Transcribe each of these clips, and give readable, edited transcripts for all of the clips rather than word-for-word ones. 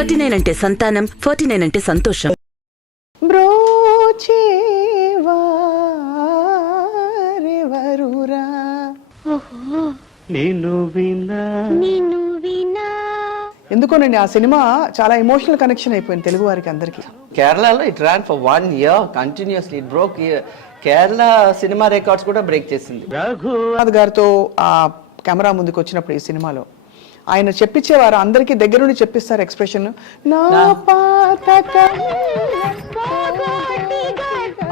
49 అంటే సంతానం, 49 అంటే సంతోషం. బ్రోచేవారెవరురా నిన్ను వినా ఎందుకోనండి ఆ సినిమా చాలా ఎమోషనల్ కనెక్షన్ అయిపోయింది తెలుగు వారికి అందరికి. కేరళలో it ran for 1 year continuously. It broke Kerala cinema records కూడా బ్రేక్ చేసింది. రఘునాథ్ గారితో ఆ కెమెరా ముందుకు వచ్చినప్పుడు ఈ సినిమాలో ఆయన చెప్పించేవారు, అందరికీ దగ్గర నుండి చెప్పిస్తారు ఎక్స్ప్రెషన్. నా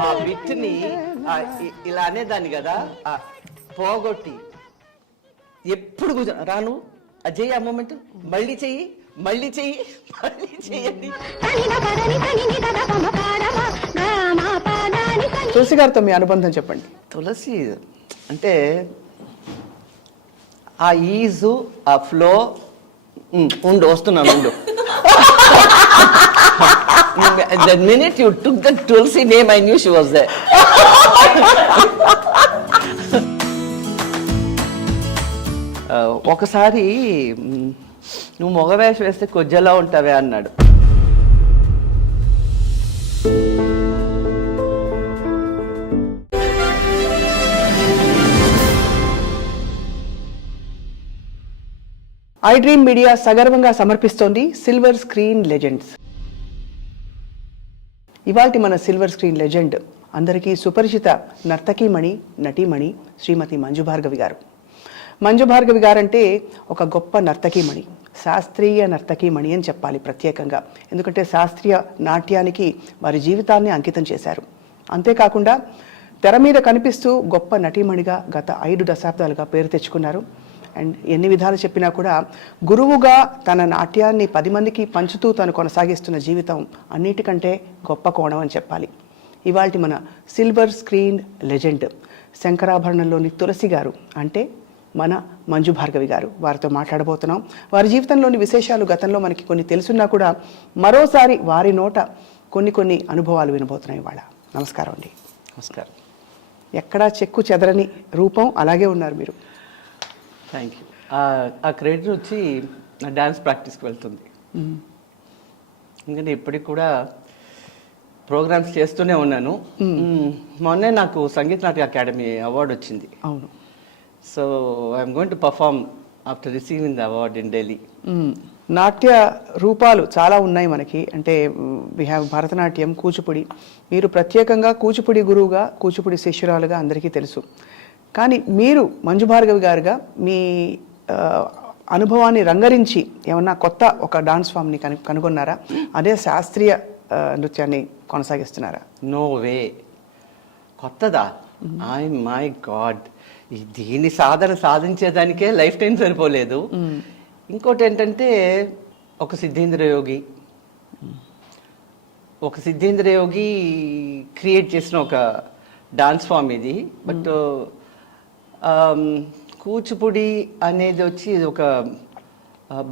ఆ బిట్ ని ఇలా అనేదాన్ని కదా, పోగొట్టి ఎప్పుడు రాను అజయ్ ఆ మూమెంట్ మళ్ళీ చెయ్యి మళ్ళీ చెయ్యి మళ్ళీ చెయ్యండి. తులసి గారితో మీ అనుబంధం చెప్పండి. తులసి అంటే ఆ ఈజు ఆ ఫ్లో ఉండు వస్తున్నాను ఉండు. The minute you took the Tulsi name, I knew she was there. ఒకసారి నువ్వు మగవేషం వేస్తే కొజ్జలా ఉంటావే అన్నాడు. ఐ డ్రీమ్ మీడియా సగర్వంగా సమర్పిస్తోంది సిల్వర్ స్క్రీన్ లెజెండ్స్. ఇవాల్టి మన సిల్వర్ స్క్రీన్ లెజెండ్ అందరికీ సుపరిచిత నర్తకీమణి, నటీమణి శ్రీమతి మంజు భార్గవి గారు. మంజు భార్గవి గారంటే ఒక గొప్ప నర్తకీమణి, శాస్త్రీయ నర్తకీమణి అని చెప్పాలి ప్రత్యేకంగా. ఎందుకంటే శాస్త్రీయ నాట్యానికి వారి జీవితాన్ని అంకితం చేశారు. అంతేకాకుండా తెర మీద కనిపిస్తూ గొప్ప నటీమణిగా గత 5 దశాబ్దాలుగా పేరు తెచ్చుకున్నారు. అండ్ ఎన్ని విధాలు చెప్పినా కూడా గురువుగా తన నాట్యాన్ని 10 మందికి పంచుతూ తను కొనసాగిస్తున్న జీవితం అన్నిటికంటే గొప్ప కోణం అని చెప్పాలి. ఇవాల్టి మన సిల్వర్ స్క్రీన్ లెజెండ్ శంకరాభరణంలోని తులసి గారు అంటే మన మంజు భార్గవి గారు. వారితో మాట్లాడబోతున్నాం. వారి జీవితంలోని విశేషాలు గతంలో మనకి కొన్ని తెలుసున్నా కూడా మరోసారి వారి నోట కొన్ని అనుభవాలు వినబోతున్నాయి ఇవాళ. నమస్కారం అండి. నమస్కారం. ఎక్కడా చెక్కు చెదరని రూపం, అలాగే ఉన్నారు మీరు. Thank you. ఆ క్రెడిట్ వచ్చి నా డ్యాన్స్ ప్రాక్టీస్కి వెళ్తుంది. ఎందుకంటే ఇప్పటికి కూడా ప్రోగ్రామ్స్ చేస్తూనే ఉన్నాను. మొన్నే నాకు సంగీత నాట్య అకాడమీ అవార్డు వచ్చింది. అవును. So I'm going to perform after receiving the award in Delhi. నాట్య రూపాలు చాలా ఉన్నాయి మనకి. అంటే వి హ్యావ్ భరతనాట్యం, కూచిపూడి. మీరు ప్రత్యేకంగా కూచిపూడి గురువుగా, కూచిపూడి శిష్యురాలుగా అందరికీ తెలుసు. కానీ మీరు మంజు భార్గవి గారుగా మీ అనుభవాన్ని రంగరించి ఏమన్నా కొత్త ఒక డాన్స్ ఫామ్ని కనుగొన్నారా? అదే శాస్త్రీయ నృత్యాన్ని కొనసాగిస్తున్నారా? No way. కొత్తదా? ఐ మై గాడ్, దీన్ని సాధించేదానికే లైఫ్ టైం సరిపోలేదు. ఇంకోటి ఏంటంటే ఒక సిద్ధేంద్ర యోగి క్రియేట్ చేసిన ఒక డాన్స్ ఫామ్ ఇది. బట్ కూచిపూడి అనేది వచ్చి ఒక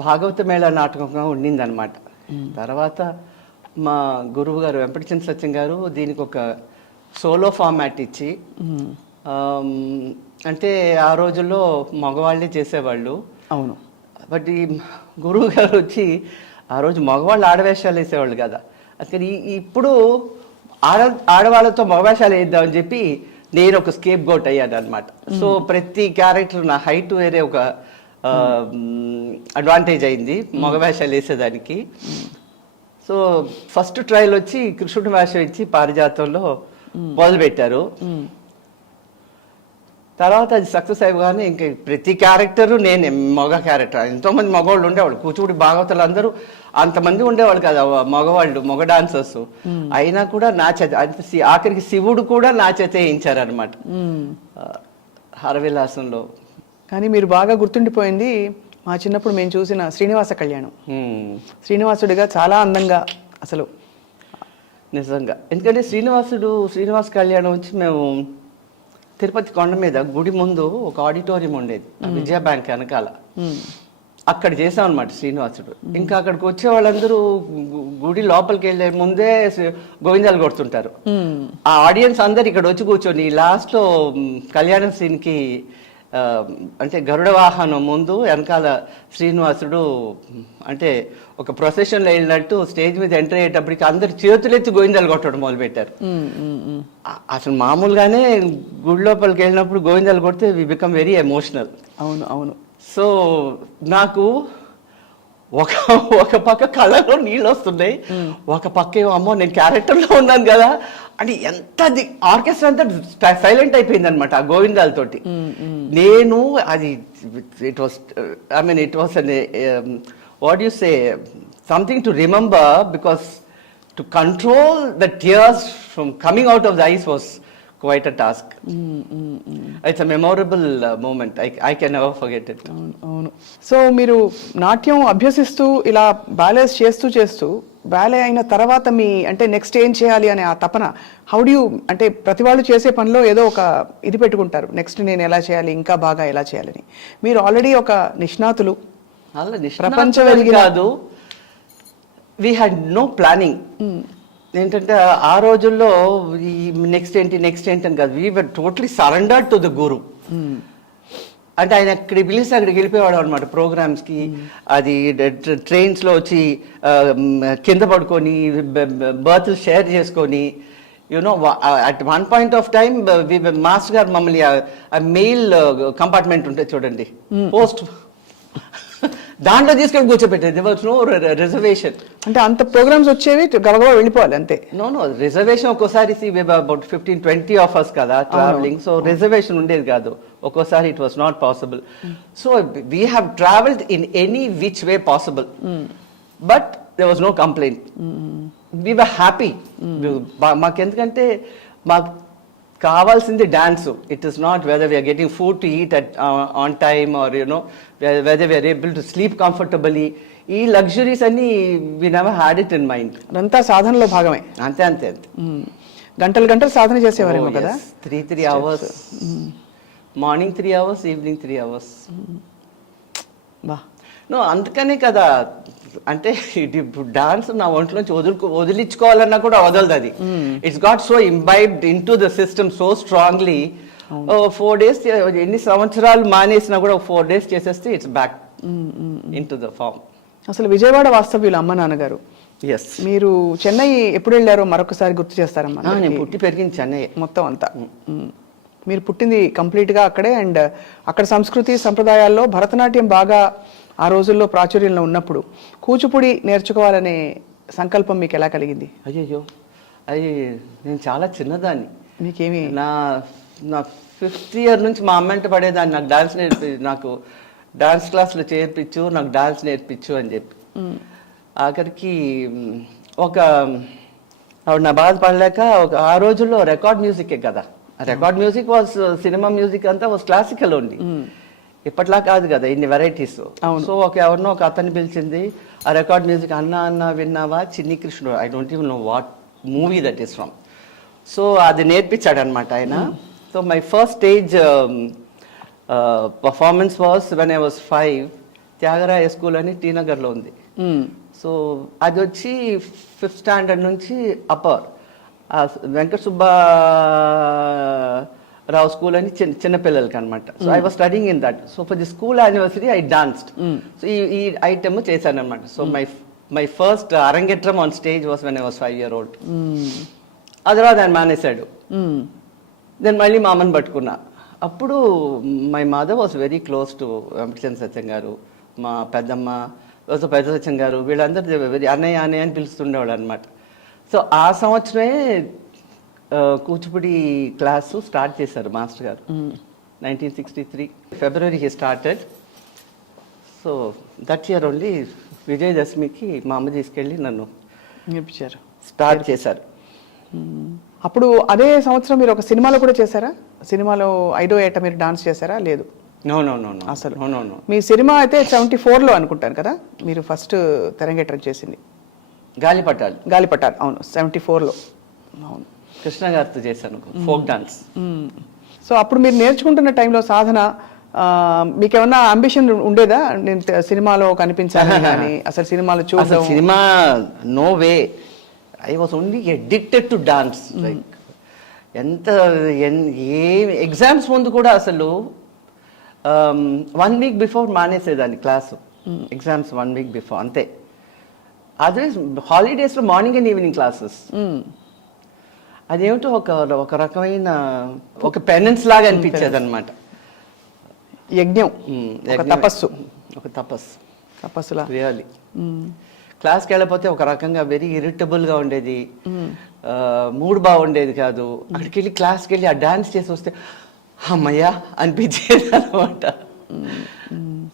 భాగవత మేళ నాటకంగా ఉండిందనమాట. తర్వాత మా గురువు గారు వెంపటిచంద్ర సత్యం గారు దీనికి ఒక సోలో ఫార్మాట్ ఇచ్చి, అంటే ఆ రోజుల్లో మగవాళ్ళే చేసేవాళ్ళు. అవును. బట్ ఈ గురువు గారు వచ్చి ఆ రోజు మగవాళ్ళు ఆడవేషాలు వేసేవాళ్ళు కదా. అందుకని ఇప్పుడు ఆడవాళ్ళతో మగవేషాలు వేద్దామని చెప్పి నేను ఒక స్కేప్ గోట్ అయ్యాను అనమాట. సో ప్రతి క్యారెక్టర్ నా హైట్ వేరే ఒక అడ్వాంటేజ్ అయింది మగవేషాలు వేసేదానికి. సో ఫస్ట్ ట్రయల్ వచ్చి కృష్ణుడి వేషం ఇచ్చి పారిజాతంలో మొదలుపెట్టారు. తర్వాత అది సక్సెస్ అయ్యగానే ఇంకా ప్రతి క్యారెక్టరు నేనే మగ క్యారెక్టర్. ఎంతోమంది మగవాళ్ళు ఉండేవాళ్ళు, కూచిపూడి భాగవతులు అందరూ అంతమంది ఉండేవాళ్ళు కదా మగవాళ్ళు, మగ డాన్సర్స్. అయినా కూడా నా చేత, ఆఖరికి శివుడు కూడా నా చేత వేయించారనమాట హరవిలాసంలో. కానీ మీరు బాగా గుర్తుండిపోయింది మా చిన్నప్పుడు మేము చూసిన శ్రీనివాస కళ్యాణం. శ్రీనివాసుడిగా చాలా అందంగా అసలు నిజంగా. ఎందుకంటే శ్రీనివాస కళ్యాణం వచ్చి మేము తిరుపతి కొండ మీద గుడి ముందు ఒక ఆడిటోరియం ఉండేది, విజయ బ్యాంక్ వెనకాల. అక్కడ చేసాం అనమాట శ్రీనివాసుడు. ఇంకా అక్కడికి వచ్చే వాళ్ళందరూ గుడి లోపలికి వెళ్ళే ముందే గోవిందాలు కొడుతుంటారు. ఆ ఆడియన్స్ అందరు ఇక్కడ వచ్చి కూర్చొని లాస్ట్ లో కళ్యాణం సీన్ కి అంటే గరుడ వాహనం ముందు వెనకాల శ్రీనివాసుడు అంటే ఒక ప్రొసెషన్లో వెళ్ళినట్టు స్టేజ్ మీద ఎంటర్ అయ్యేటప్పటికి అందరు చేతులెత్తి గోవిందాలు కొట్టడం మొదలు పెట్టారు. అసలు మామూలుగానే గుడి లోపలికి వెళ్ళినప్పుడు గోవిందాలు కొడితే వి బికమ్ వెరీ ఎమోషనల్. అవును అవును. సో నాకు ఒక పక్క కళ్ళలో నీళ్ళు వస్తున్నాయి, ఒక పక్క ఏమో అమ్మో నేను క్యారెక్టర్లో ఉన్నాను కదా అని ఎంత ఆర్కెస్ట్రా అంతా సైలెంట్ అయిపోయింది అనమాట ఆ గోవిందాలతోటి. నేను అది it was an what you say something to remember, because to control the tears from coming out of the ice was quite a task. It's a memorable moment. I can never forget it. అవును. So మీరు నాట్యం అభ్యసిస్తూ ఇలా balance చేస్తూ ballet అయిన తర్వాత మీ అంటే next ఏం చేయాలి అనే ఆ తపన, హౌ డు యూ, అంటే ప్రతి వాళ్ళు చేసే పనిలో ఏదో ఒక ఇది పెట్టుకుంటారు, నెక్స్ట్ నేను ఎలా చేయాలి, ఇంకా బాగా ఎలా చేయాలని. మీరు ఆల్రెడీ ఒక నిష్ణాతులు, ప్రపంచం కాదు, వీ హ్యాడ్ నో ప్లానింగ్. ఏంటంటే ఆ రోజుల్లో ఈ నెక్స్ట్ ఏంటి అని కాదు, we were totally surrendered to the guru. అంటే ఆయన ఎక్కడికి పిలిస్తే అక్కడికి వెళ్ళిపోయేవాడు అనమాట ప్రోగ్రామ్స్కి. అది ట్రైన్స్లో వచ్చి కింద పడుకొని బర్త్లు షేర్ చేసుకొని, you know at one point of time master గారు మమ్మల్ని మెయిల్ కంపార్ట్మెంట్ ఉంటుంది చూడండి, పోస్ట్ దాంట్లో తీసుకెళ్ళి కూర్చోబెట్టేది. No reservation. అంటే అంత ప్రోగ్రామ్స్ వచ్చేవి, గబగబా వెళ్ళిపోవాలి అంతే. నో రిజర్వేషన్ ఒక్కోసారి అబౌట్ 15-20 of us కదా ట్రావెలింగ్, సో రిజర్వేషన్ ఉండేది కాదు ఒక్కోసారి. It was not possible. So we have traveled in any which way possible, but there was no complaint. We were happy. మాకెందుకంటే మాకు కావాల్సింది dance. It is not whether we are getting food to eat at on time or you know whether we are able to sleep comfortably. ఈ లగ్జరీస్ అన్ని we never had it in mind. అదంతా సాధనలో భాగమే. అంతే అంతే అంతే. గంటలు సాధన చేసేవారేమో కదా. 3 hours morning, 3 hours evening, 3 hours. బా నో అందుకనే కదా, అంటే ఇప్పుడు డాన్స్ నా ఒంట్లోంచి వదిలించుకోవాలన్నా కూడా వదలదు అది. It's got so imbibed into the system so strongly. 4 days ఎన్ని సంవత్సరాలు మానేసినా కూడా 4 days చేసేస్తే it's back into the form. అసలు విజయవాడ వాస్తవ్యులు అమ్మ నాన్నగారు. ఎస్. మీరు చెన్నై ఎప్పుడు వెళ్ళారో మరొకసారి గుర్తు చేస్తారమ్మా? నేను పుట్టి పెరిగింది చెన్నై మొత్తం అంతా. మీరు పుట్టింది కంప్లీట్గా అక్కడే, అండ్ అక్కడ సంస్కృతి సంప్రదాయాల్లో భరతనాట్యం బాగా ఆ రోజుల్లో ప్రాచుర్యంలో ఉన్నప్పుడు కూచిపూడి నేర్చుకోవాలనే సంకల్పం మీకు ఎలా కలిగింది? అయ్యో అది నేను చాలా చిన్నదాన్ని. మీకేమి? నా 5th year నుంచి మా అమ్మంట పడేదాన్ని, నాకు డాన్స్ క్లాస్లో చేర్పించు, నాకు డాన్స్ నేర్పించు అని చెప్పి. ఆఖరికి ఆవిడ నా బాధ పడలేక ఆ రోజుల్లో రికార్డ్ మ్యూజికే కదా, record music was cinema music అంతా వాజ్ క్లాసికల్ ఓన్లీ. ఇప్పట్లా కాదు కదా, ఇన్ని వెరైటీస్. సో ఎవరినో ఒక అతన్ని పిలిచింది, ఆ రికార్డ్ మ్యూజిక్ అన్న విన్నావా, చిన్ని కృష్ణుడు, I don't even know what movie that is from. So అది నేర్పించాడు అనమాట ఆయన. So my first stage performance was when I was 5. Thyagaraya school అని టీ నగర్లో ఉంది. సో అది వచ్చి 5th standard నుంచి అప్పర్ వెంకట సుబ్బారావు స్కూల్ అని చిన్నపిల్లలకి అనమాట. So I was studying in that. So for the school anniversary I danced. So ఈ ఐటమ్ చేశాను అనమాట. సో మై ఫస్ట్ అరంగేట్రం on stage was when I was 5 year old. ఆ తర్వాత ఆయన మానేశాడు. దెన్ మళ్ళీ మా అమ్మని పట్టుకున్నా. అప్పుడు my mother was very close to Venkatachandra Satyam గారు, మా పెద్దమ్మ పెద్ద సత్యం గారు, వీళ్ళందరూ వెరీ అన్నయ్య అని పిలుస్తుండేవాడు అనమాట. సో ఆ సంవత్సరమే కూచిపూడి క్లాసు స్టార్ట్ చేశారు మాస్టర్ గారు. 1963 February he started. So that year only విజయదశమికి మా అమ్మ తీసుకెళ్ళి నన్ను నేర్పించారు, స్టార్ట్ చేశారు. అప్పుడు అదే సంవత్సరం మీరు ఒక సినిమాలో కూడా చేశారా? సినిమాలో 5వ ఏట మీరు డాన్స్ చేశారా? లేదు. నో అసలు నో. మీ సినిమా అయితే 74లో అనుకుంటాను కదా మీరు ఫస్ట్ తెరంగేట్రం చేసింది? గాలిపటాలు అవును, 74లో. అవును, కృష్ణ గారితో చేశాను ఫోక్ డాన్స్. సో అప్పుడు మీరు నేర్చుకుంటున్న టైంలో సాధన మీకేమన్నా అంబిషన్ ఉండేదా? నేను సినిమాలో కనిపించాలని కానీ, అసలు సినిమాలో చూసాను cinema no way. I was only addicted to dance. Like exams ముందు కూడా అసలు 1 week బిఫోర్ మానేసేదాన్ని క్లాసు. ఎగ్జామ్స్ 1 week బిఫోర్ అంతే. అదర్వైజ్ హాలిడేస్లో మార్నింగ్ అండ్ ఈవినింగ్ క్లాసెస్. అదేమిటో ఒక రకమైన ఒక పెనెన్స్ లాగా అనిపించేది అనమాట. యజ్ఞం, ఒక తపస్సు, ఒక తపస్సులా రియల్లీ. క్లాస్కి వెళ్ళకపోతే ఒక రకంగా వెరీ ఇరిటబుల్గా ఉండేది, మూడ్ బాగుండేది కాదు. అక్కడికి వెళ్ళి క్లాస్కి వెళ్ళి ఆ డాన్స్ చేసి వస్తే అమ్మయ్యా అనిపించేది అనమాట.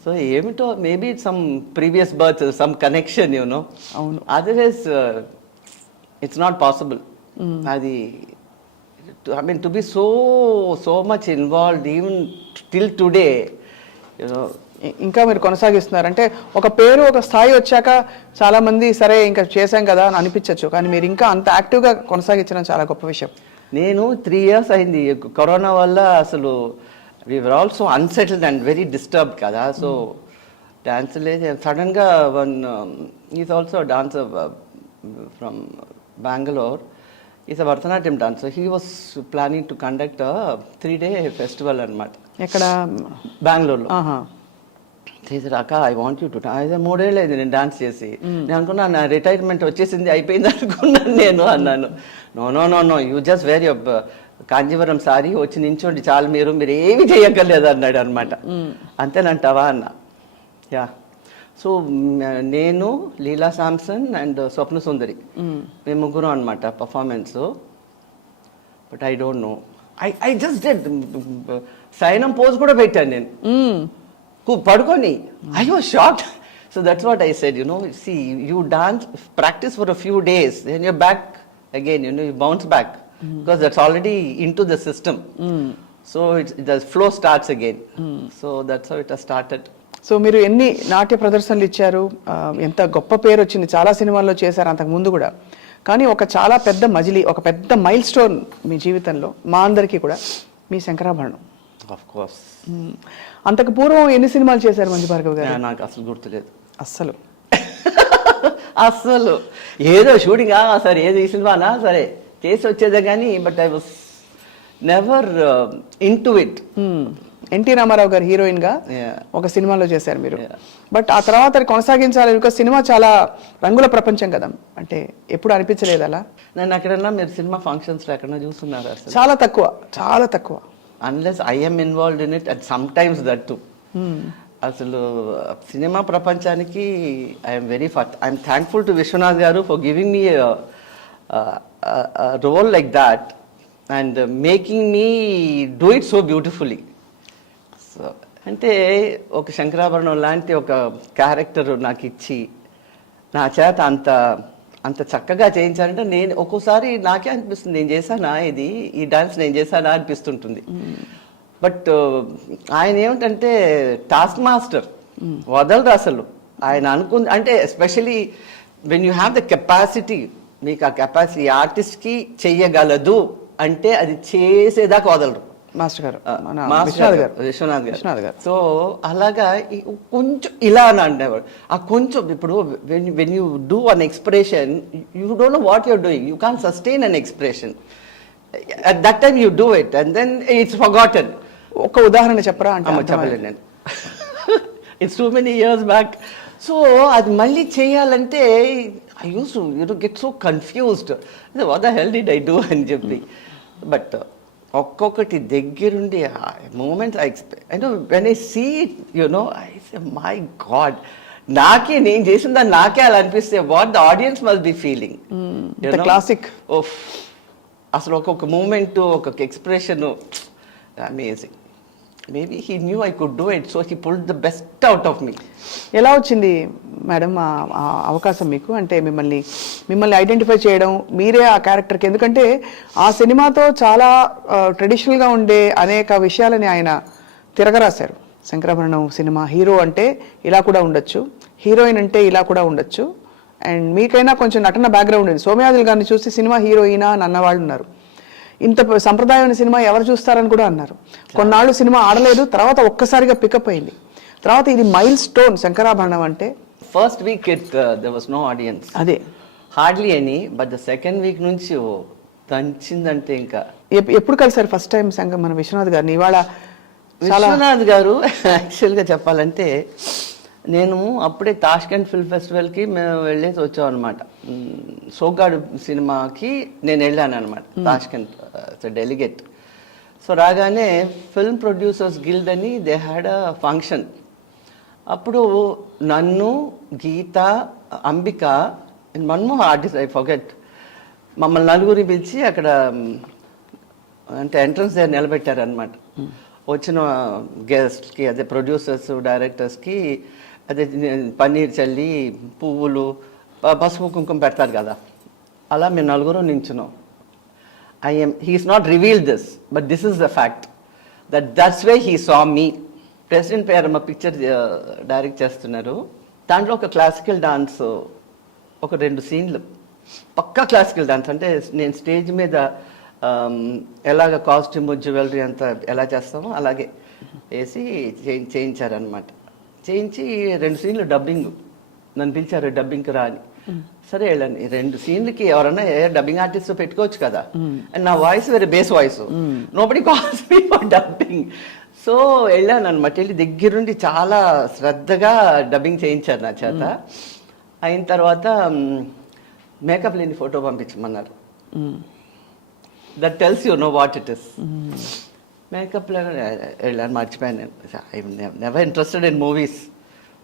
సో ఏమిటో maybe some previous birth, some connection, you know. అవును. Otherwise it's not possible. అది I mean to be so much involved even till today, you know. ఇంకా మీరు కొనసాగిస్తున్నారు అంటే ఒక పేరు, ఒక స్థాయి వచ్చాక చాలా మంది సరే ఇంకా చేశాం కదా అని అనిపించవచ్చు, కానీ మీరు ఇంకా అంత యాక్టివ్గా కొనసాగించడం చాలా గొప్ప విషయం. నేను 3 years అయింది కరోనా వల్ల. అసలు we were also unsettled and very disturbed కదా. సో డాన్స్ లేదు. సడన్గా one is also dancer from Bengaluru, is a Bharatanatyam dancer. He was planning to conduct 3-day festival అనమాట. ఎక్కడ? బెంగళూరులో. చేసిరాక ఐ వాంట్ యూ టు. అయితే 3 ఏళ్ళు అయింది నేను డాన్స్ చేసి. నేను అనుకున్నా నా రిటైర్మెంట్ వచ్చేసింది, అయిపోయింది అనుకున్నాను నేను. అన్నాను no no no no, you just wear your Kanjeevaram sari, వచ్చి నించోండి చాలు, మీరు ఏమి చేయక్కర్లేదు అన్నాడు అనమాట. అంతేనంటావా అన్న. యా. సో నేను, లీలా శాంసన్ అండ్ స్వప్న సుందరి, మేము ముగ్గురం అనమాట performance. But I don't know, I just dead. సైనం పోజ్ కూడా పెట్టాను నేను పడుకొని. I was shocked. So that's what I said, you know, see you dance, practice for a few days, then you're back again, you know, you bounce back because that's already into the system. So the flow starts again. So that's how it has started. So మీరు ఎన్ని నాట్య ప్రదర్శనలు ఇచ్చారు, ఎంత గొప్ప పేరు వచ్చింది, చాలా సినిమాల్లో చేశారు అంతకు ముందు కూడా. కానీ ఒక చాలా పెద్ద మజిలీ, ఒక పెద్ద మైల్ స్టోన్ మీ జీవితంలో, మా అందరికీ కూడా, మీ శంకరాభరణం. Of course. అంతకు పూర్వం ఎన్ని సినిమాలు చేశారు మంజు భార్గవ్ గారు? నాకు అసలు గుర్తులేదు అస్సలు. అస్సలు ఏదో షూటింగ్ సరే, ఏదో ఈ సినిమానా సరే చేసి వచ్చేదే కానీ, but I was never into it. NT Rama Rao garu heroine గా ఒక సినిమాలో చేశారు మీరు. బట్ ఆ తర్వాత కొనసాగించాలి, బికాస్ సినిమా చాలా రంగుల ప్రపంచం కదా. అంటే ఎప్పుడు అనిపించలేదు అలా? నేను ఎక్కడన్నా మీరు సినిమా ఫంక్షన్స్ లో ఎక్కడన్నా చూస్తున్నారు? అసలు చాలా తక్కువ, చాలా తక్కువ. Unless I am involved in it and sometimes that too. అసలు సినిమా ప్రపంచానికి I'm I'm thankful to Vishwanath గారు for giving me role like that and making me do it so beautifully. So అంటే ఒక శంకరాభరణం లాంటి ఒక క్యారెక్టర్ నాకు ఇచ్చి నా చేత అంత చక్కగా చేయించాలంటే, నేను ఒక్కోసారి నాకే అనిపిస్తుంది, నేను చేశానా ఈ డాన్స్ నేను చేశానా అనిపిస్తుంటుంది. బట్ ఆయన ఏమిటంటే టాస్క్ మాస్టర్, వదలరు అసలు. ఆయన అనుకుంది అంటే, especially when you have the capacity, మీకు ఆ కెపాసిటీ ఆర్టిస్ట్కి చెయ్యగలదు అంటే అది చేసేదాకా వదలరు. మాస్టర్ గారు, విశ్వనాథ్ గారు. సో అలాగా కొంచెం ఇలా అని అంటేవాడు. ఆ కొంచెం ఇప్పుడు when you do an expression, you don't know what you're doing, you can't sustain an expression. At that time you do it and then it's forgotten. ఒక ఉదాహరణ చెప్పరా అంటే? చెప్పలేదు నేను, it's too many years back. So అది మళ్ళీ చేయాలంటే I use to get so confused, what the hell did I do అని చెప్పి. బట్ ఒక్కొక్కటి దగ్గరుండి మూమెంట్స్ ఐ ఎక్స్పెక్ట్, అంటే when I see it, you know, I say my god, నేను చేసిన దాన్ని నాకే అలా అనిపిస్తే what the audience must be feeling. Classic. అసలు ఒక్కొక్క మూమెంట్, ఒక్కొక్క expression amazing. Maybe he knew I could do it, so he pulled the best out of me. ఎలా వచ్చింది మేడం ఆ అవకాశం మీకు? అంటే మిమ్మల్ని ఐడెంటిఫై చేయడం, మీరే ఆ క్యారెక్టర్కి, ఎందుకంటే ఆ సినిమాతో చాలా ట్రెడిషనల్గా ఉండే అనేక విషయాలని ఆయన తిరగరాశారు. శంకరాభరణం సినిమా హీరో అంటే ఇలా కూడా ఉండొచ్చు, హీరోయిన్ అంటే ఇలా కూడా ఉండొచ్చు. అండ్ మీకైనా కొంచెం నటన బ్యాక్గ్రౌండ్ ఉంది. సోమయాజుల్ గారిని చూసి సినిమా హీరోయినా అని అన్నవాళ్ళు ఉన్నారు. ఇంత సంప్రదాయమైన సినిమా ఎవరు చూస్తారని కూడా అన్నారు. కొన్నాళ్ళు సినిమా ఆడలేదు, తర్వాత ఒక్కసారిగా పికప్ అయింది. తర్వాత ఇది మైల్ స్టోన్ శంకరాభరణం అంటే. First week there was no audience, అదే hardly any. But the second week నుంచి దంచిందంటే ఇంకా. ఎప్పుడు కలిసారు ఫస్ట్ టైం మన విశ్వనాథ్ గారిని? ఇవాళ విశ్వనాథ్ గారు యాక్చువల్గా చెప్పాలంటే నేను అప్పుడే తాష్కెంట్ ఫిల్మ్ ఫెస్టివల్కి మేము వెళ్ళేసి వచ్చాం అనమాట. సోగ్గాడు సినిమాకి నేను వెళ్ళాను అనమాట, తాష్కెంట్ డెలిగేట్. సో రాగానే ఫిల్మ్ ప్రొడ్యూసర్స్ గిల్డ్ అని దే హ్యాడ్ అ ఫంక్షన్. అప్పుడు నన్ను, Geetha, Ambika and one more artist I forget, మమ్మల్ని నలుగురిని పిలిచి అక్కడ అంటే ఎంట్రన్స్ దగ్గర నిలబెట్టారనమాట. వచ్చిన గెస్ట్కి, అదే ప్రొడ్యూసర్స్, డైరెక్టర్స్కి అదే పన్నీర్ చల్లి, పువ్వులు, పసుపు కుంకుమ పెడతారు కదా, అలా మేము నలుగురు నించున్నాం. He's not revealed this, but this is the fact that's way he saw me. President Peramma picture direct చేస్తున్నారు. దాంట్లో ఒక క్లాసికల్ డాన్స్, ఒక 2 సీన్లు పక్కా క్లాసికల్ డాన్స్. అంటే నేను స్టేజ్ మీద ఎలాగ కాస్ట్యూమ్, జ్యువెలరీ అంతా ఎలా చేస్తామో అలాగే వేసి చేయించారనమాట. చేయించి 2 సీన్లు డబ్బింగ్, నన్ను పిలిచారు డబ్బింగ్కి రా అని. సరే వెళ్ళండి, 2 సీన్లకి ఎవరన్నా డబ్బింగ్ ఆర్టిస్ట్ పెట్టుకోవచ్చు కదా. అండ్ నా వాయిస్ వేరే base voice, nobody calls me for dubbing. So వెళ్ళాను అనమాట. వెళ్ళి దగ్గరుండి చాలా శ్రద్ధగా డబ్బింగ్ చేయించారు నా చేత. అయిన తర్వాత మేకప్ లేని ఫోటో పంపించమన్నారు. That tells you know what it is. మేకప్లో వెళ్ళాను, మర్చిపోయాను. I never interested in movies,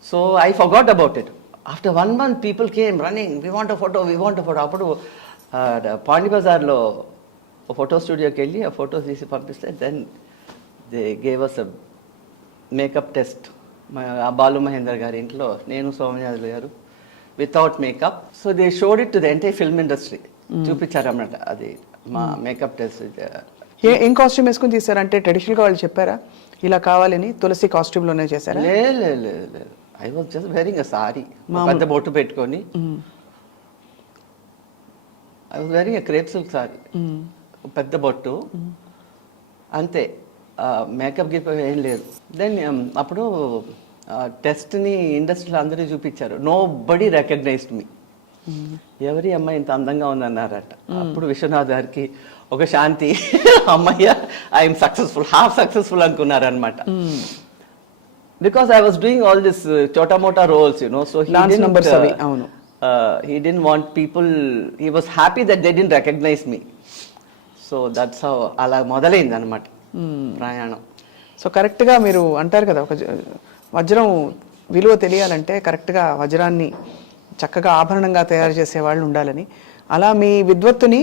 so I forgot about it. After 1 month people came running, we want a photo, we want a photo. అప్పుడు పాండి బజార్లో photo స్టూడియోకి వెళ్ళి ఆ photo తీసి పంపిస్తే then they gave us a makeup test. Balu Mahendar గారి ఇంట్లో నేను, సోమయాజులు గారు, without makeup. So they showed it to the entire film industry. చూపించారన్నమాట అది మా మేకప్ టెస్ట్. ఏం కాస్ట్యూమ్ వేసుకుని తీసారంటే ట్రెడిషనల్గా వాళ్ళు చెప్పారా ఇలా కావాలని? తులసి కాస్ట్యూమ్లోనే చేశారా? లేదు, I was just wearing a sorry, పెద్ద బొట్టు పెట్టుకొని. I was wearing a crepe silk sorry, పెద్ద బొట్టు, అంతే. మేకప్ గిప్ ఏం లేదు. దెన్ అప్పుడు టెస్ట్ని ఇండస్ట్రీలో అందరూ చూపించారు. Nobody recognised me. ఎవరి అమ్మాయి ఇంత అందంగా ఉందన్నారట. అప్పుడు విశ్వనాథ్ గారికి ఒక శాంతి, అమ్మయ్య ఐఎమ్ సక్సెస్ఫుల్, హాఫ్ సక్సెస్ఫుల్ అనుకున్నారనమాట. Because I was doing all this చోటా మోటా roles, you know. So he didn't want people, he was happy that they didn't recognize me. So that's how అలా మొదలైంది అనమాట ప్రయాణం. సో కరెక్ట్గా మీరు అంటారు కదా, ఒక వజ్రం విలువ తెలియాలంటే కరెక్ట్గా వజ్రాన్ని చక్కగా ఆభరణంగా తయారు చేసే వాళ్ళు ఉండాలని. అలా మీ విద్వత్తుని,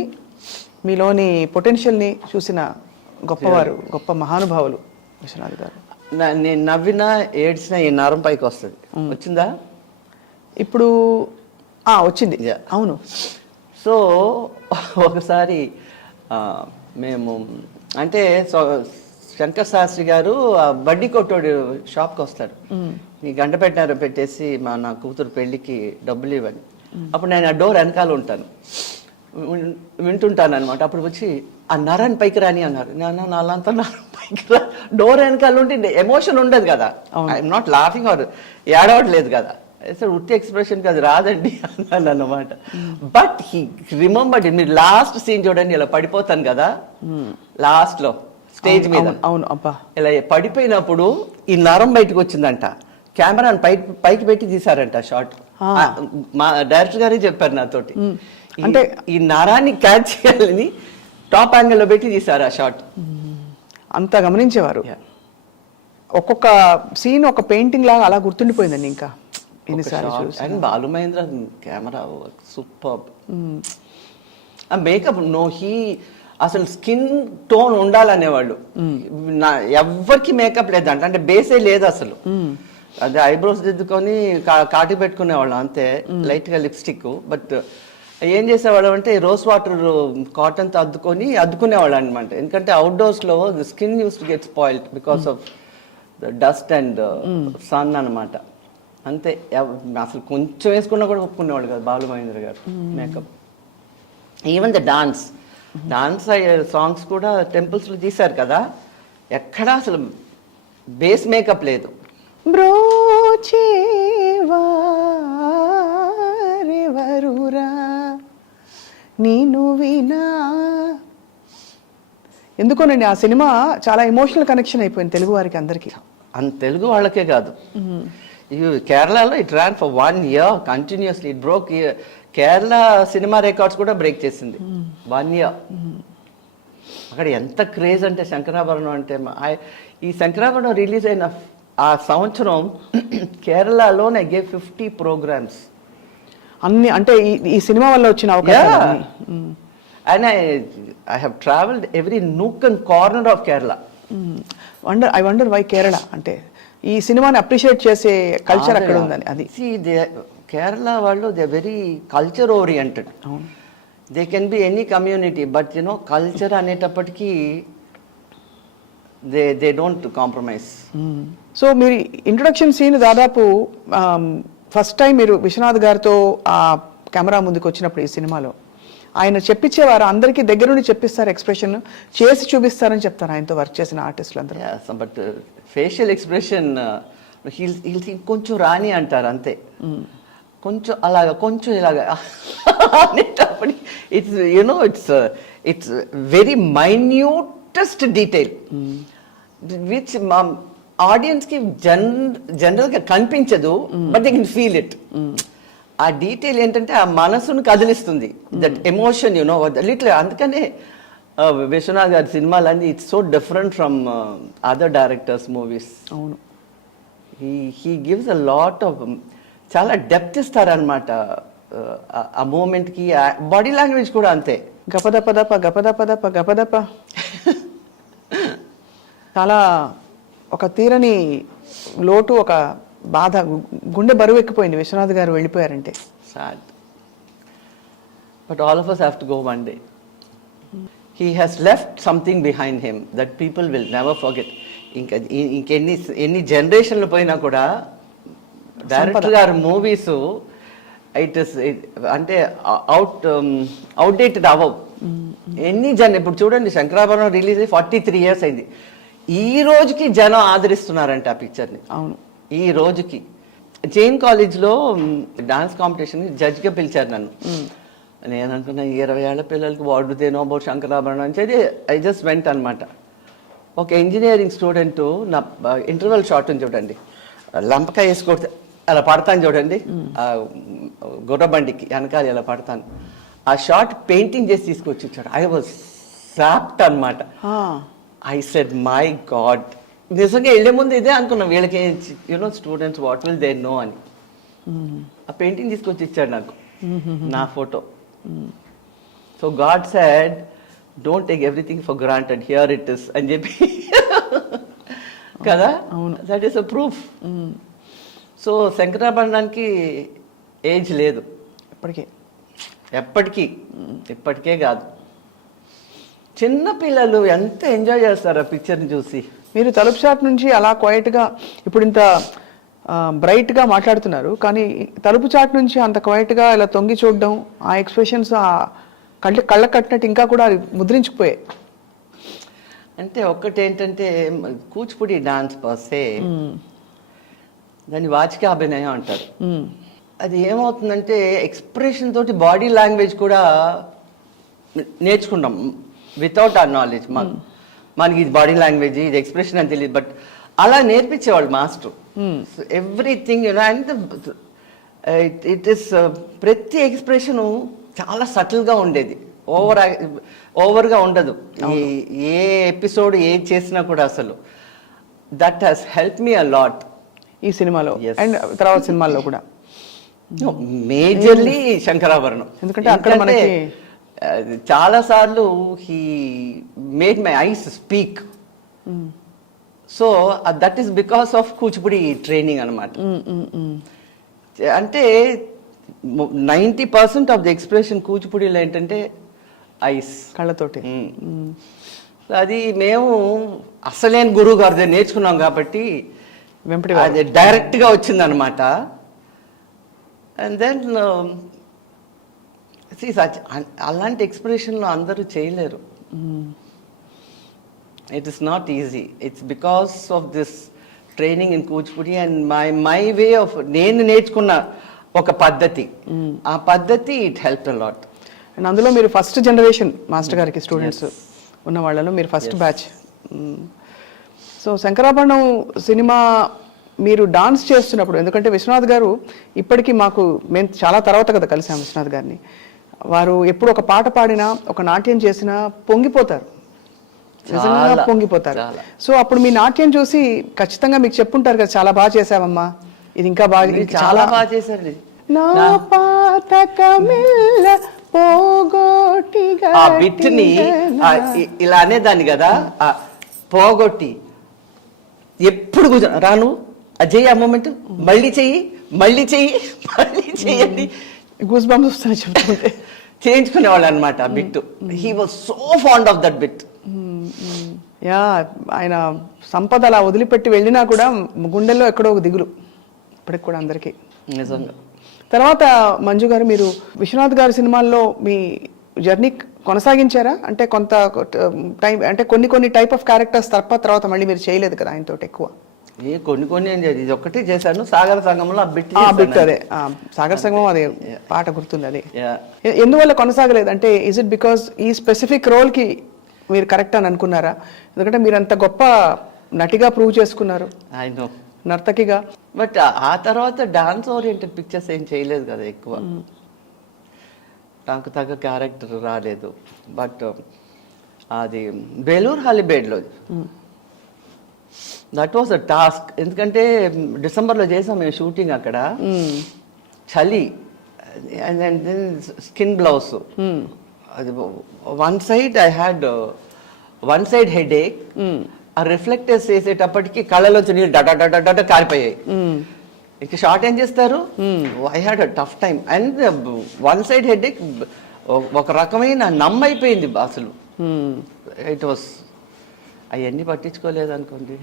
మీలోని పొటెన్షియల్ని చూసిన గొప్పవారు, గొప్ప మహానుభావులు విశ్వనాథ్ గారు. నేను నవ్వినా ఏడ్చినా ఈ నరం పైకి వస్తుంది. వచ్చిందా ఇప్పుడు? వచ్చింది. అవును. సో ఒకసారి మేము అంటే శంకర్ శాస్త్రి గారు బడ్డీ కొట్టోడు షాప్కి వస్తాడు. ఈ గంట పెట్టేసి నా కూతురు పెళ్ళికి డబ్బులు ఇవ్వండి. అప్పుడు నేను ఆ డోర్ వెనకాల ఉంటాను, వింటుంటాను అనమాట. అప్పుడు వచ్చి ఆ నరాన్ని పైకి రాని అన్నారు. నాలంతా నరం పైకి రా, డోర్ వెనకాల ఉంటే ఎమోషన్ ఉండదు కదా. ఐఎమ్ నాట్ లాఫింగ్ ఆర్ ఏడవట్లేదు కదా. ఉత్తి ఎక్స్ప్రెషన్ అది రాదండి అన్నాను అన్నమాట. But he remembered. మీరు లాస్ట్ సీన్ చూడండి, ఇలా పడిపోతాను కదా లాస్ట్ లో స్టేజ్ మీద. అవును అబ్బా. ఇలా పడిపోయినప్పుడు ఈ నరం బయటకు వచ్చిందంట. కెమెరాని పైకి పెట్టి తీసారంట షాట్. మా డైరెక్టర్ గారే చెప్పారు నాతోటి, అంటే ఈ నరాన్ని క్యాచ్ చేయాలని టాప్ యాంగిల్ లో పెట్టి తీసారు ఆ షాట్. అంత గమనించేవారు. ఒక్కొక్క సీన్ ఒక పెయింటింగ్ లాగా అలా గుర్తుండిపోయిందండి. ఇంకా and Balu Mahendra camera super. Makeup no, he అసలు స్కిన్ టోన్ ఉండాలనేవాళ్ళు. ఎవరికి మేకప్ లేదంట, అంటే బేసే లేదు అసలు. అదే ఐబ్రోస్ దిద్దుకొని కాటి పెట్టుకునేవాళ్ళం అంతే, లైట్ గా లిప్స్టిక్. బట్ ఏం చేసేవాళ్ళం అంటే రోజ్ వాటర్ కాటన్ తో అద్దుకునేవాళ్ళు అనమాట. ఎందుకంటే అవుట్డోర్స్ లో the skin use to get spoiled because of the dust and sun అనమాట. అంతే. అసలు కొంచెం వేసుకున్నా కూడా ఒప్పుకునేవాళ్ళు కదా బాలు మహేంద్ర గారు makeup. Even the dance songs కూడా టెంపుల్స్ లో తీశారు కదా, ఎక్కడా అసలు బేస్ మేకప్ లేదు. బ్రోచేవారెవరురా నేను వినా. ఎందుకోనండి ఆ సినిమా చాలా ఎమోషనల్ కనెక్షన్ అయిపోయింది తెలుగు వారికి అందరికీ. తెలుగు వాళ్ళకే కాదు, కేరళలో it ran for 1 year continuously. It broke Kerala cinema records కూడా బ్రేక్ చేసింది 1 year. అక్కడ ఎంత క్రేజ్ అంటే శంకరాభరణం అంటే ఈ శంకరాభరణం రిలీజ్ అయిన ఆ సంవత్సరం కేరళలోనే గేవ్ 50 programs. అన్ని అంటే ఈ సినిమా వల్ల వచ్చిన అవకాశం. And I have travelled every nook and corner of Kerala. I wonder why Kerala అంటే ఈ సినిమాని అప్రిషియేట్ చేసే కల్చర్ అక్కడ ఉందని. అది కేరళ వాళ్ళు they very culture oriented. They can be any community, but you know culture అనేటప్పటికీ దే డోంట్ కాంప్రమైజ్. సో మీరు ఇంట్రొడక్షన్ సీన్ దాదాపు ఫస్ట్ టైం మీరు విశ్వనాథ్ గారితో ఆ కెమెరా ముందుకు వచ్చినప్పుడు ఈ సినిమాలో ఆయన చెప్పించేవారు, అందరికీ దగ్గర నుండి చెప్పిస్తారు, ఎక్స్ప్రెషన్ చేసి చూపిస్తారని చెప్తారు ఆయనతో వర్క్ చేసిన ఆర్టిస్టులు అందరూ. బట్ ఫేషియల్ ఎక్స్ప్రెషన్ కొంచెం రాని అంటారు అంతే. కొంచెం అలాగా కొంచెం ఇలాగా అనేటప్పుడు it's you know it's very minutest detail which ఆడియన్స్కి జనరల్గా కనిపించదు, but they can feel it. ఆ డీటెయిల్ ఏంటంటే ఆ మనసును కదిలిస్తుంది, దట్ ఎమోషన్ యునో లిటిల్. అందుకనే విశ్వనాథ్ గారి సినిమాలన్నీ it's so different from other directors movies. అవును, he gives a lot of, చాలా డెప్త్ ఇస్తారనమాట ఆ మూమెంట్కి. బాడీ లాంగ్వేజ్ కూడా అంతే. గపదపదప గపదపదప గపదప చాలా ఒక తీరని లోటు, ఒక బాధ, గుండె బరువు ఎక్కిపోయింది విశ్వనాథ్ గారు వెళ్ళిపోయారంటే. Sad, but all of us have to go one day. He has left something behind him that people will never forget. ఇంకెన్ని జనరేషన్లు పోయినా కూడా డైరెక్టర్ గారి మూవీస్ అంటే అవుట్డేటెడ్ అవ్వవు. ఇప్పుడు చూడండి, శంకరాభరణం రిలీజ్ అయ్యి 43 years అయింది. ఈ రోజుకి జనం ఆదరిస్తున్నారంట ఆ పిక్చర్ని. అవును, ఈ రోజుకి. జైన్ కాలేజ్లో డాన్స్ కాంపిటీషన్ జడ్జ్గా పిలిచారు నన్ను. నేను అనుకున్నా 20 ఏళ్ల పిల్లలకి what do they know about Shankarabharanam అంటే ఐ జస్ట్ వెంట్ అనమాట. ఒక ఇంజనీరింగ్ స్టూడెంట్ నా ఇంటర్వెల్ షాట్ ఉంది చూడండి, లంపకాయ వేసుకోవద్దు అలా పడతాను చూడండి, గుర్రబండికి వెనకాల ఇలా పడతాను. ఆ షాట్ పెయింటింగ్ చేసి తీసుకొచ్చి ఇచ్చాడు. ఐ వాజ్ సాప్ట్ అనమాట. ఐ సెడ్ మై గాడ్, నిజంగా వెళ్ళే ముందు ఇదే అనుకున్నాం, వీళ్ళకి you know students what will they know అని. ఆ పెయింటింగ్ తీసుకొచ్చి ఇచ్చాడు నాకు, నా photo. So god said don't take everything for granted, here it is అని చెప్పి కదా. That is a proof. So శంకరాభరణానికి ఏజ్ లేదు ఎప్పటికే కాదు. చిన్న పిల్లలు ఎంత ఎంజాయ్ చేస్తారు ఆ పిక్చర్ని చూసి. మీరు తలుపు షాట్ నుంచి అలా క్వైట్గా ఇప్పుడు ఇంత బ్రైట్గా మాట్లాడుతున్నారు, కానీ తలుపు చాట్ నుంచి అంత క్వైట్గా ఇలా తొంగి చూడడం, ఆ ఎక్స్ప్రెషన్స్ కళ్ళ కట్టినట్టు ఇంకా కూడా ముద్రించుకుపోయాయి. అంటే ఒక్కటేంటంటే కూచిపూడి డాన్స్ పర్సే దాన్ని వాచిక అభినయం అంటారు. అది ఏమవుతుందంటే ఎక్స్ప్రెషన్ తోటి బాడీ లాంగ్వేజ్ కూడా నేర్చుకుంటాం వితౌట్ ఆ నాలెడ్జ్. మనకి ఇది బాడీ లాంగ్వేజ్, ఇది ఎక్స్ప్రెషన్ అని తెలియదు, బట్ అలా నేర్పించేవాళ్ళు master. Everything and it is ప్రతి ఎక్స్ప్రెషను చాలా సటిల్గా ఉండేది, ఓవర్గా ఉండదు. ఏ ఎపిసోడ్ ఏది చేసినా కూడా అసలు that has help me a lot ఈ సినిమాలో అండ్ తర్వాత సినిమాల్లో కూడా. మేజర్లీ శంకరాభరణం, ఎందుకంటే అక్కడ మనకి చాలా సార్లు he made my eyes speak. So that is because of Kuchipudi training అనమాట. అంటే 90% ఆఫ్ ది ఎక్స్ప్రెషన్ కూచిపూడిలో ఏంటంటే ఐస్, కళ్ళతోటి. అది మేము అసలేని గురువు గారి నేర్చుకున్నాం కాబట్టి అది డైరెక్ట్గా వచ్చింది అనమాట. అండ్ దెన్ అలాంటి ఎక్స్ప్రెషన్లో అందరూ చేయలేరు. It is not easy. It's because of this training in Kuchipudi and my way of, నేను నేర్చుకున్న ఒక పద్ధతి, ఆ పద్ధతి it help a lot. And అందులో మీరు ఫస్ట్ జనరేషన్ మాస్టర్ గారికి స్టూడెంట్స్ ఉన్న వాళ్ళలో మీరు first batch. So Shankarabharanam cinema మీరు డాన్స్ చేస్తున్నప్పుడు, ఎందుకంటే విశ్వనాథ్ గారు ఇప్పటికీ మేము చాలా తర్వాత కదా కలిసాం విశ్వనాథ్ గారిని, వారు ఎప్పుడు ఒక పాట పాడినా ఒక నాట్యం చేసినా పొంగిపోతారు, నిజంగా పొంగిపోతారు. సో అప్పుడు మీ నాట్యం చూసి ఖచ్చితంగా మీకు చెప్పుంటారు కదా, చాలా బాగా చేసావమ్మా, ఇది ఇంకా బాగా, చాలా బాగా చేశారు. నా పాతకమిల్ల పోగొట్టిగా ఆ బిట్ ని ఇలా అనేదాన్ని కదా, పోగొట్టి ఎప్పుడు రాను అజయ్ ఆ మూమెంట్ మళ్ళీ చెయ్యి మళ్ళీ చెయ్యి మళ్ళీ చెయ్యండి, గూస్ బంప్స్ వస్తున్నాయి చెప్తుంటే చేయించుకునేవాళ్ళు అనమాట ఆ bit. He was so fond of that bit. Yeah, ఆయన సంపద అలా వదిలిపెట్టి వెళ్ళినా కూడా గుండెల్లో ఎక్కడో ఒక దిగులు ఇప్పటికి కూడా అందరికీ. నిజంగా. తర్వాత మంజు గారు, మీరు విశ్వనాథ్ గారి సినిమాల్లో మీ జర్నీ కొనసాగించారా? అంటే కొంత టైం, అంటే కొన్ని టైప్ ఆఫ్ క్యారెక్టర్స్ తర్వాత మళ్ళీ మీరు చేయలేదు కదా ఆయనతో ఎక్కువ? కొన్ని ఏం చేయదు, ఇది ఒక్కటే చేశాను. సాగర సంగంలో ఆ బిట్ అదే సాగర సంగమం, అదే పాట గుర్తుంది. అది ఎందువల్ల కొనసాగలేదు? అంటే ఇస్ ఇట్ బికాస్ ఈ స్పెసిఫిక్ రోల్ కి మీరు కరెక్ట్ అని అనుకున్నారా? ఎందుకంటే మీరు అంత గొప్ప నటిగా ప్రూవ్ చేసుకున్నారు, ఐ నో, నర్తకిగా. బట్ ఆ తర్వాత డాన్స్ ఓరియంటెడ్ పిక్చర్స్ ఏం చేయలేదు కదా ఎక్కువ, నాకు తగ్గ క్యారెక్టర్ రాలేదు. బట్ అది బేలూర్ హాలిబేడ్లో దట్ వాస్ అ టాస్క్. ఎందుకంటే డిసెంబర్లో చేసాం మేము షూటింగ్ అక్కడ, చలి, అండ్ స్కిన్ బ్లౌజ్. అది వన్ సైడ్ హెడ్ ఏక్, ఆ రిఫ్లెక్టర్స్ వేసేటప్పటికి కళ్ళలోంచి నీళ్ళు డట కారిపోయాయి. ఇక షార్ట్ ఏం చేస్తారు, I had a tough time. And one side headache ఒక రకమైన నమ్మైపోయింది అసలు. ఇట్ వాస్, అవన్నీ పట్టించుకోలేదు అనుకోండి.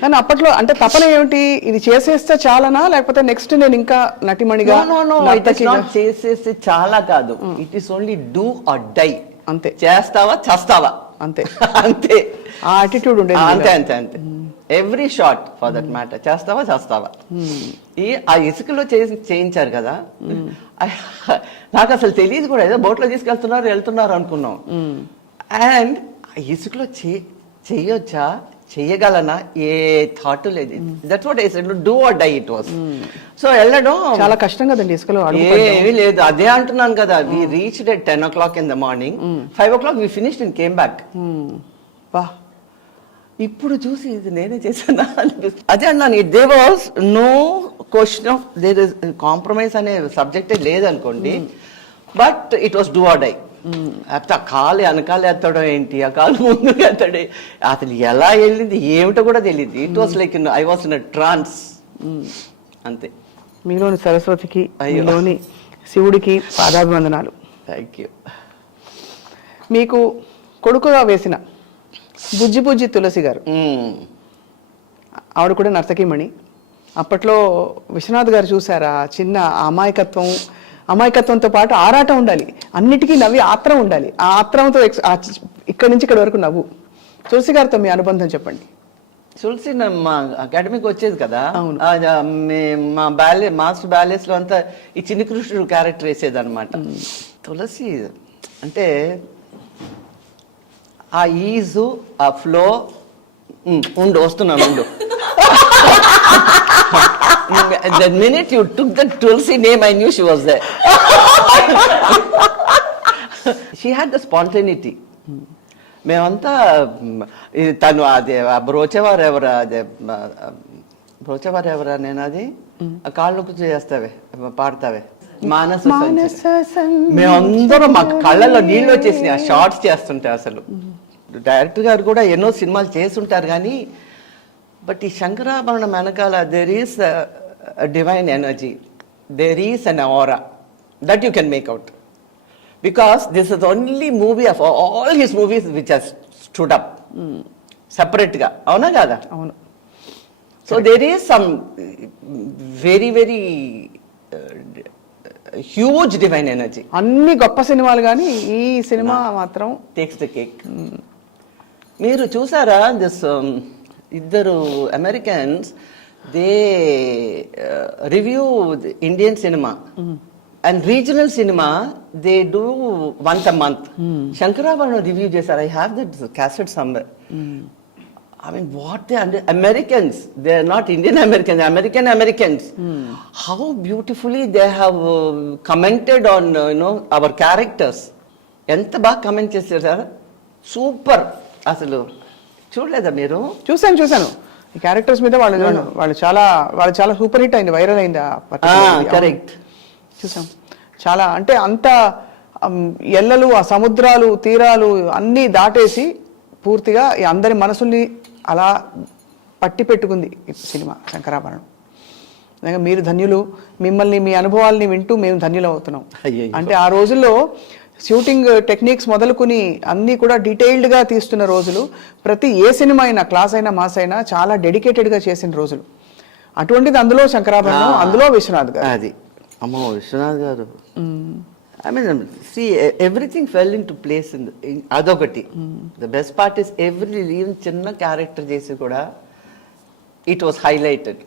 కానీ అప్పట్లో అంటే తపన ఏమిటి, ఇది చేసేస్తే చాలనా, లేకపోతే నెక్స్ట్ నేను ఇంకా నటిమణిగా? చేసేస్తే చాలా కాదు, it is only do or die. అంతే, చేస్తావా చేస్తావా అంతే. అంతే ఆ యాటిట్యూడ్ ఉండేది. అంతే అంతే అంతే. Every shot for that matter, చేస్తావా చేస్తావా. ఆ ఇసుకలో చేయించారు కదా, నాకు అసలు తెలియదు కూడా, ఏదో బోట్లో తీసుకెళ్తున్నారు వెళ్తున్నారు అనుకున్నాం. అండ్ ఇసుకలో చెయ్యొచ్చా, చెయ్యగలనా, ఏ థాట్ లేదు. That's what I said, do or die it was. So వెళ్ళడం చాలా కష్టం కదండి ఇసుకలో. ఏమీ లేదు, అదే అంటున్నాను కదా. We reached at 10 o'clock in the morning, 5 o'clock we finished and came back. వా, ఇప్పుడు చూసి ఇది నేనే చేశానా అనిపిస్తుంది. అదే అన్నాను, they was no question of there is compromise అనే సబ్జెక్టే లేదనుకోండి, but it was do or die. ఆ కాలు వెనకాల ఎత్తడం ఏంటి, ఆ కాలు ముందుకు ఎత్తడే, అసలు ఎలా వెళ్ళింది ఏమిటో కూడా తెలియదు. It was like I was in ట్రాన్స్. అంతే. మీలోని సరస్వతికి, మీలోని శివుడికి పాదాభివందనాలు. Thank you. మీకు కొడుకుగా వేసిన బుజ్జి తులసి గారు, ఆవిడ కూడా నర్తకిమణి. అప్పట్లో విశ్వనాథ్ గారు చూసారా, చిన్న అమాయకత్వంతో పాటు ఆరాటం ఉండాలి, అన్నిటికీ నవ్వి ఆత్రం ఉండాలి. ఆ ఆత్రంతో ఇక్కడి నుంచి ఇక్కడి వరకు నవ్వు. తులసి గారితో మీ అనుబంధం చెప్పండి. తులసి మా అకాడమీకి వచ్చేది కదా, అవును. మా మాస్టర్ బ్యాలెస్ లో అంతా ఈ చిన్ని కృష్ణుడు క్యారెక్టర్ వేసేది అనమాట. తులసి అంటే ఆ ఈజు, ఆ ఫ్లో. వస్తున్నాను. The minute you took the Tulsi name, I knew she was there. She had the spontaneity. మేమంతా తను అదే బ్రోచేవారెవరా నేను అది ఆ కాళ్ళు చేస్తావే పాడతావే మానస. మేమందరం మా కళ్ళల్లో నీళ్ళు వచ్చేసి ఆ షార్ట్స్ చేస్తుంటే, అసలు డైరెక్టర్ గారు కూడా ఎన్నో సినిమాలు చేస్తుంటారు కానీ, బట్ ఈ శంకరాభరణం వెనకాల there is divine energy, there is an aura that you can make out. Because this is the only movie of all his movies which has stood up separate ga. Avuna kada? Avunu. So there is some very very huge divine energy. అన్ని గొప్ప సినిమాలు కానీ ఈ cinema మాత్రం takes the cake. మీరు చూసారా this ఇద్దరు Americans, they review Indian cinema and regional cinema, they do once a month. Shankarabharanam review చేశారు. I have that cassette somewhere. I mean, what they under Americans, they are not Indian Americans, Americans. How beautifully they have commented on, our characters. ఎంత బాగా comment చేశారు sir, super. అసలు చూడలేదా మీరు? చూశాను ఈ characters మీద వాళ్ళు చాలా సూపర్ హిట్ అయింది, వైరల్ అయింది. కరెక్ట్. చూసాం చాలా, అంటే అంత ఎల్లలు, ఆ సముద్రాలు, తీరాలు అన్నీ దాటేసి పూర్తిగా ఈ అందరి మనసుల్ని అలా పట్టి పెట్టుకుంది ఈ సినిమా శంకరాభరణం. నిజంగా మీరు ధన్యులు. మిమ్మల్ని, మీ అనుభవాల్ని వింటూ మేము ధన్యులు అవుతున్నాం. అంటే ఆ రోజుల్లో షూటింగ్ టెక్నిక్స్ మొదలుకుని అన్నీ కూడా డీటెయిల్డ్గా తీస్తున్న రోజులు. ప్రతి ఏ సినిమా అయినా, క్లాస్ అయినా, మాస్ అయినా చాలా డెడికేటెడ్గా చేసిన రోజులు. అటువంటిది అందులో శంకరాభరణం, అందులో విశ్వనాథ్ గారు. అది అమ్మో, విశ్వనాథ్ గారు. I mean see everything fell into place. అదొకటి. The best part is even చిన్న క్యారెక్టర్ చేసి కూడా ఇట్ వాస్ హైలైటెడ్.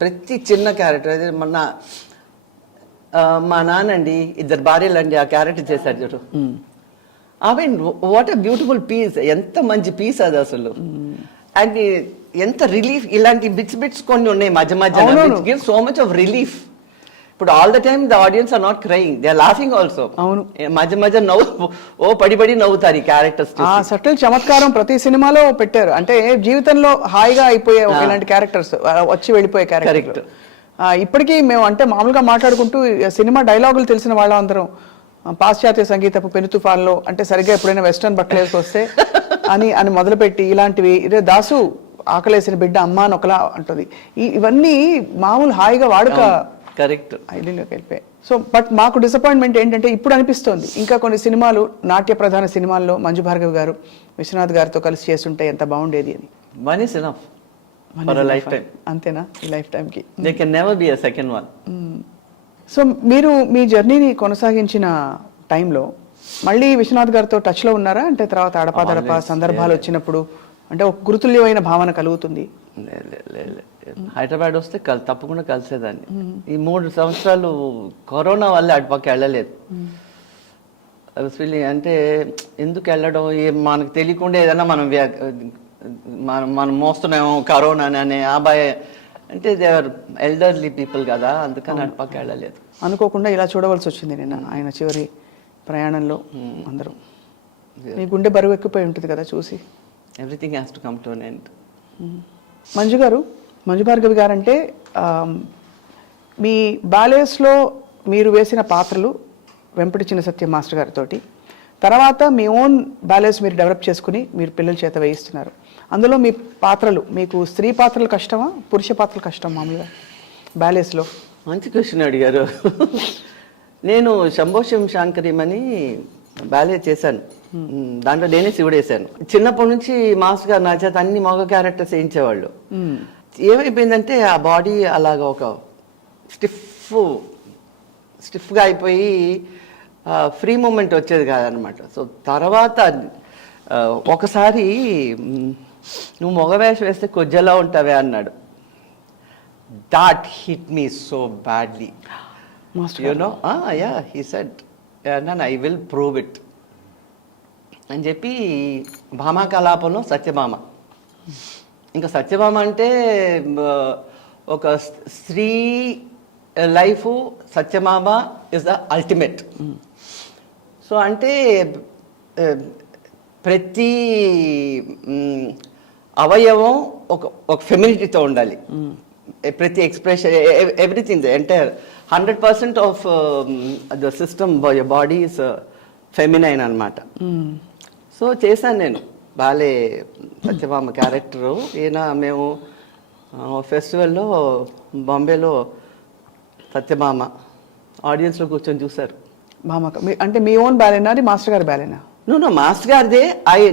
ప్రతి చిన్న క్యారెక్టర్. అదే మొన్న మా నాన్నండి, ఇద్దరు భార్యలండి, ఆ క్యారెక్టర్ చేశారు చూడు. I mean what a beautiful piece. ఎంత మంచి పీస్ అది అసలు. అండ్ ఎంత రిలీఫ్. ఇలాంటి బిట్స్ కొన్ని ఉన్నాయి మధ్య మధ్య, give so much of relief. ఇప్పుడు all the time the audience are not crying, they are laughing also. అవును, మధ్య మధ్య నవ్వు పడి నవ్వుతారు ఈ క్యారెక్టర్స్. ఆ సటిల్ చమత్కారం ప్రతి సినిమాలో పెట్టారు. అంటే జీవితంలో హాయిగా అయిపోయే ఇలాంటి క్యారెక్టర్స్, వచ్చి వెళ్ళిపోయే క్యారెక్టర్. ఇప్పటికీ మేము అంటే మామూలుగా మాట్లాడుకుంటూ సినిమా డైలాగులు తెలిసిన వాళ్ళం అందరం పాశ్చాత్య సంగీతపు పెను తుఫాన్లో అంటే సరిగ్గా ఎప్పుడైనా వెస్టర్న్ బట్టలు వేసుకొస్తే అని మొదలుపెట్టి ఇలాంటివి. ఇదే దాసు ఆకలేసిన బిడ్డ అమ్మ నొకలా అంటుంది. ఇవన్నీ మామూలు హాయిగా వాడుక. కరెక్ట్. ఐడియాలోకి వెళ్ళిపోయాయి. సో బట్ మాకు డిసప్పాయింట్మెంట్ ఏంటంటే ఇప్పుడు అనిపిస్తోంది ఇంకా కొన్ని సినిమాలు, నాట్య ప్రధాన సినిమాల్లో మంజు భార్గవి గారు విశ్వనాథ్ గారితో కలిసి చేస్తుంటే ఎంత బాగుండేది అని. One is enough for a life time. అంతేనా? ఈ లైఫ్ టైంకి they can never be a second one. So మీరు మీ జర్నీని కొనసాగించిన టైంలో మళ్ళీ విశ్వనాథ్ గారితో టచ్లో ఉన్నారా? అంటే తర్వాత అడపాదడపా సందర్భాలు వచ్చినప్పుడు అంటే ఒక గురుతుల్యమైన భావన కలుగుతుంది. హైదరాబాద్ వస్తే తప్పకుండా కలిసేదాన్ని. ఈ 3 సంవత్సరాలు కరోనా వల్ల అటుపక్క వెళ్ళలేదు. అంటే ఎందుకు వెళ్ళడం, మనకు తెలియకుండా ఏదైనా మనం మోస్తున్నామో కరోనా అనే అబ్బాయి. అంటే దే ఆర్ ఎల్డర్లీ పీపుల్ కదా, అందుకని అటుపక్క వెళ్ళలేదు. అనుకోకుండా ఇలా చూడవలసి వచ్చింది నిన్న ఆయన చివరి ప్రయాణంలో. అందరూ మీ గుండె బరువు ఎక్కిపోయి ఉంటుంది కదా చూసి. Everything has to come to an end. Manju గారు, మంజు భార్గవి గారు అంటే మీ బ్యాలేస్లో మీరు వేసిన పాత్రలు వెంపటి చిన్న సత్యం మాస్టర్ గారితో, తర్వాత మీ ఓన్ బ్యాలెన్స్ మీరు డెవలప్ చేసుకుని మీరు పిల్లల చేత వేయిస్తున్నారు. అందులో మీ పాత్రలు, మీకు స్త్రీ పాత్రలు కష్టమా, పురుష పాత్రలు కష్టం మామూలుగా బ్యాలెన్స్లో? మంచి క్వశ్చన్ అడిగారు. నేను శంభోషం శాంకరీమని బ్యాలే చేశాను. దాంట్లో నేనే శివుడు వేసాను. చిన్నప్పటి నుంచి మాస్టర్ గారు నా చేత అన్ని మగ క్యారెక్టర్స్ వేయించేవాళ్ళు. ఏమైపోయిందంటే ఆ బాడీ అలాగ ఒక స్టిఫ్గా అయిపోయి ఫ్రీ మూమెంట్ వచ్చేది కాదనమాట. సో తర్వాత ఒకసారి నువ్వు మగ వేషం వేస్తే కొజ్జలా ఉంటావే అన్నాడు. That hit me so badly. He said I will prove it అని చెప్పి భామా కలాపంలో సత్యభామ. ఇంకా సత్యభామ అంటే ఒక స్త్రీ life, Satyabhama is the ultimate. So అంటే ప్రతి అవయవం ఒక ఫెమినిటీతో ఉండాలి. ప్రతి expression, everything, entire 100% of the system body is feminine అనమాట. సో చేశాను నేను బాలే సత్యభామ క్యారెక్టరు. మేము ఫెస్టివల్లో బాంబేలో సత్యభామ ఆడియన్స్లో కూర్చొని చూశారు. భామ అంటే మీ ఓన్ బ్యాలేనా, అది మాస్టర్ గారి బ్యాలేనా? నువ్వు మాస్టర్ గారిదే.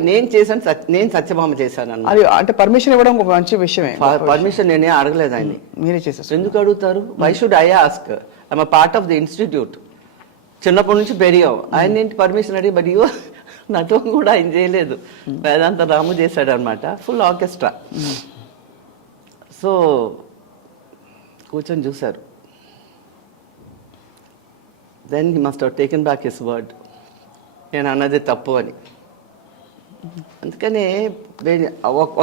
నేను చేశాను, నేను సత్యభామ చేశాను అన్న. అది అంటే పర్మిషన్ ఇవ్వడం ఒక మంచి విషయమే. పర్మిషన్ నేనే అడగలేదు ఆయన్ని. మీరే చేశారు. ఎందుకు అడుగుతారు? Why should I ask? I'm part of the institute. చిన్నప్పటి నుంచి పెరిగావు. ఆయన ఏంటి పర్మిషన్ అడిగి? మరి నాతో కూడా ఆయన చేయలేదు. వేదాంత రాము చేశాడు అనమాట, ఫుల్ ఆర్కెస్ట్రా. సో కూర్చొని చూశారు. Then he must have taken back his word. నేను అన్నది తప్పు అని. అందుకనే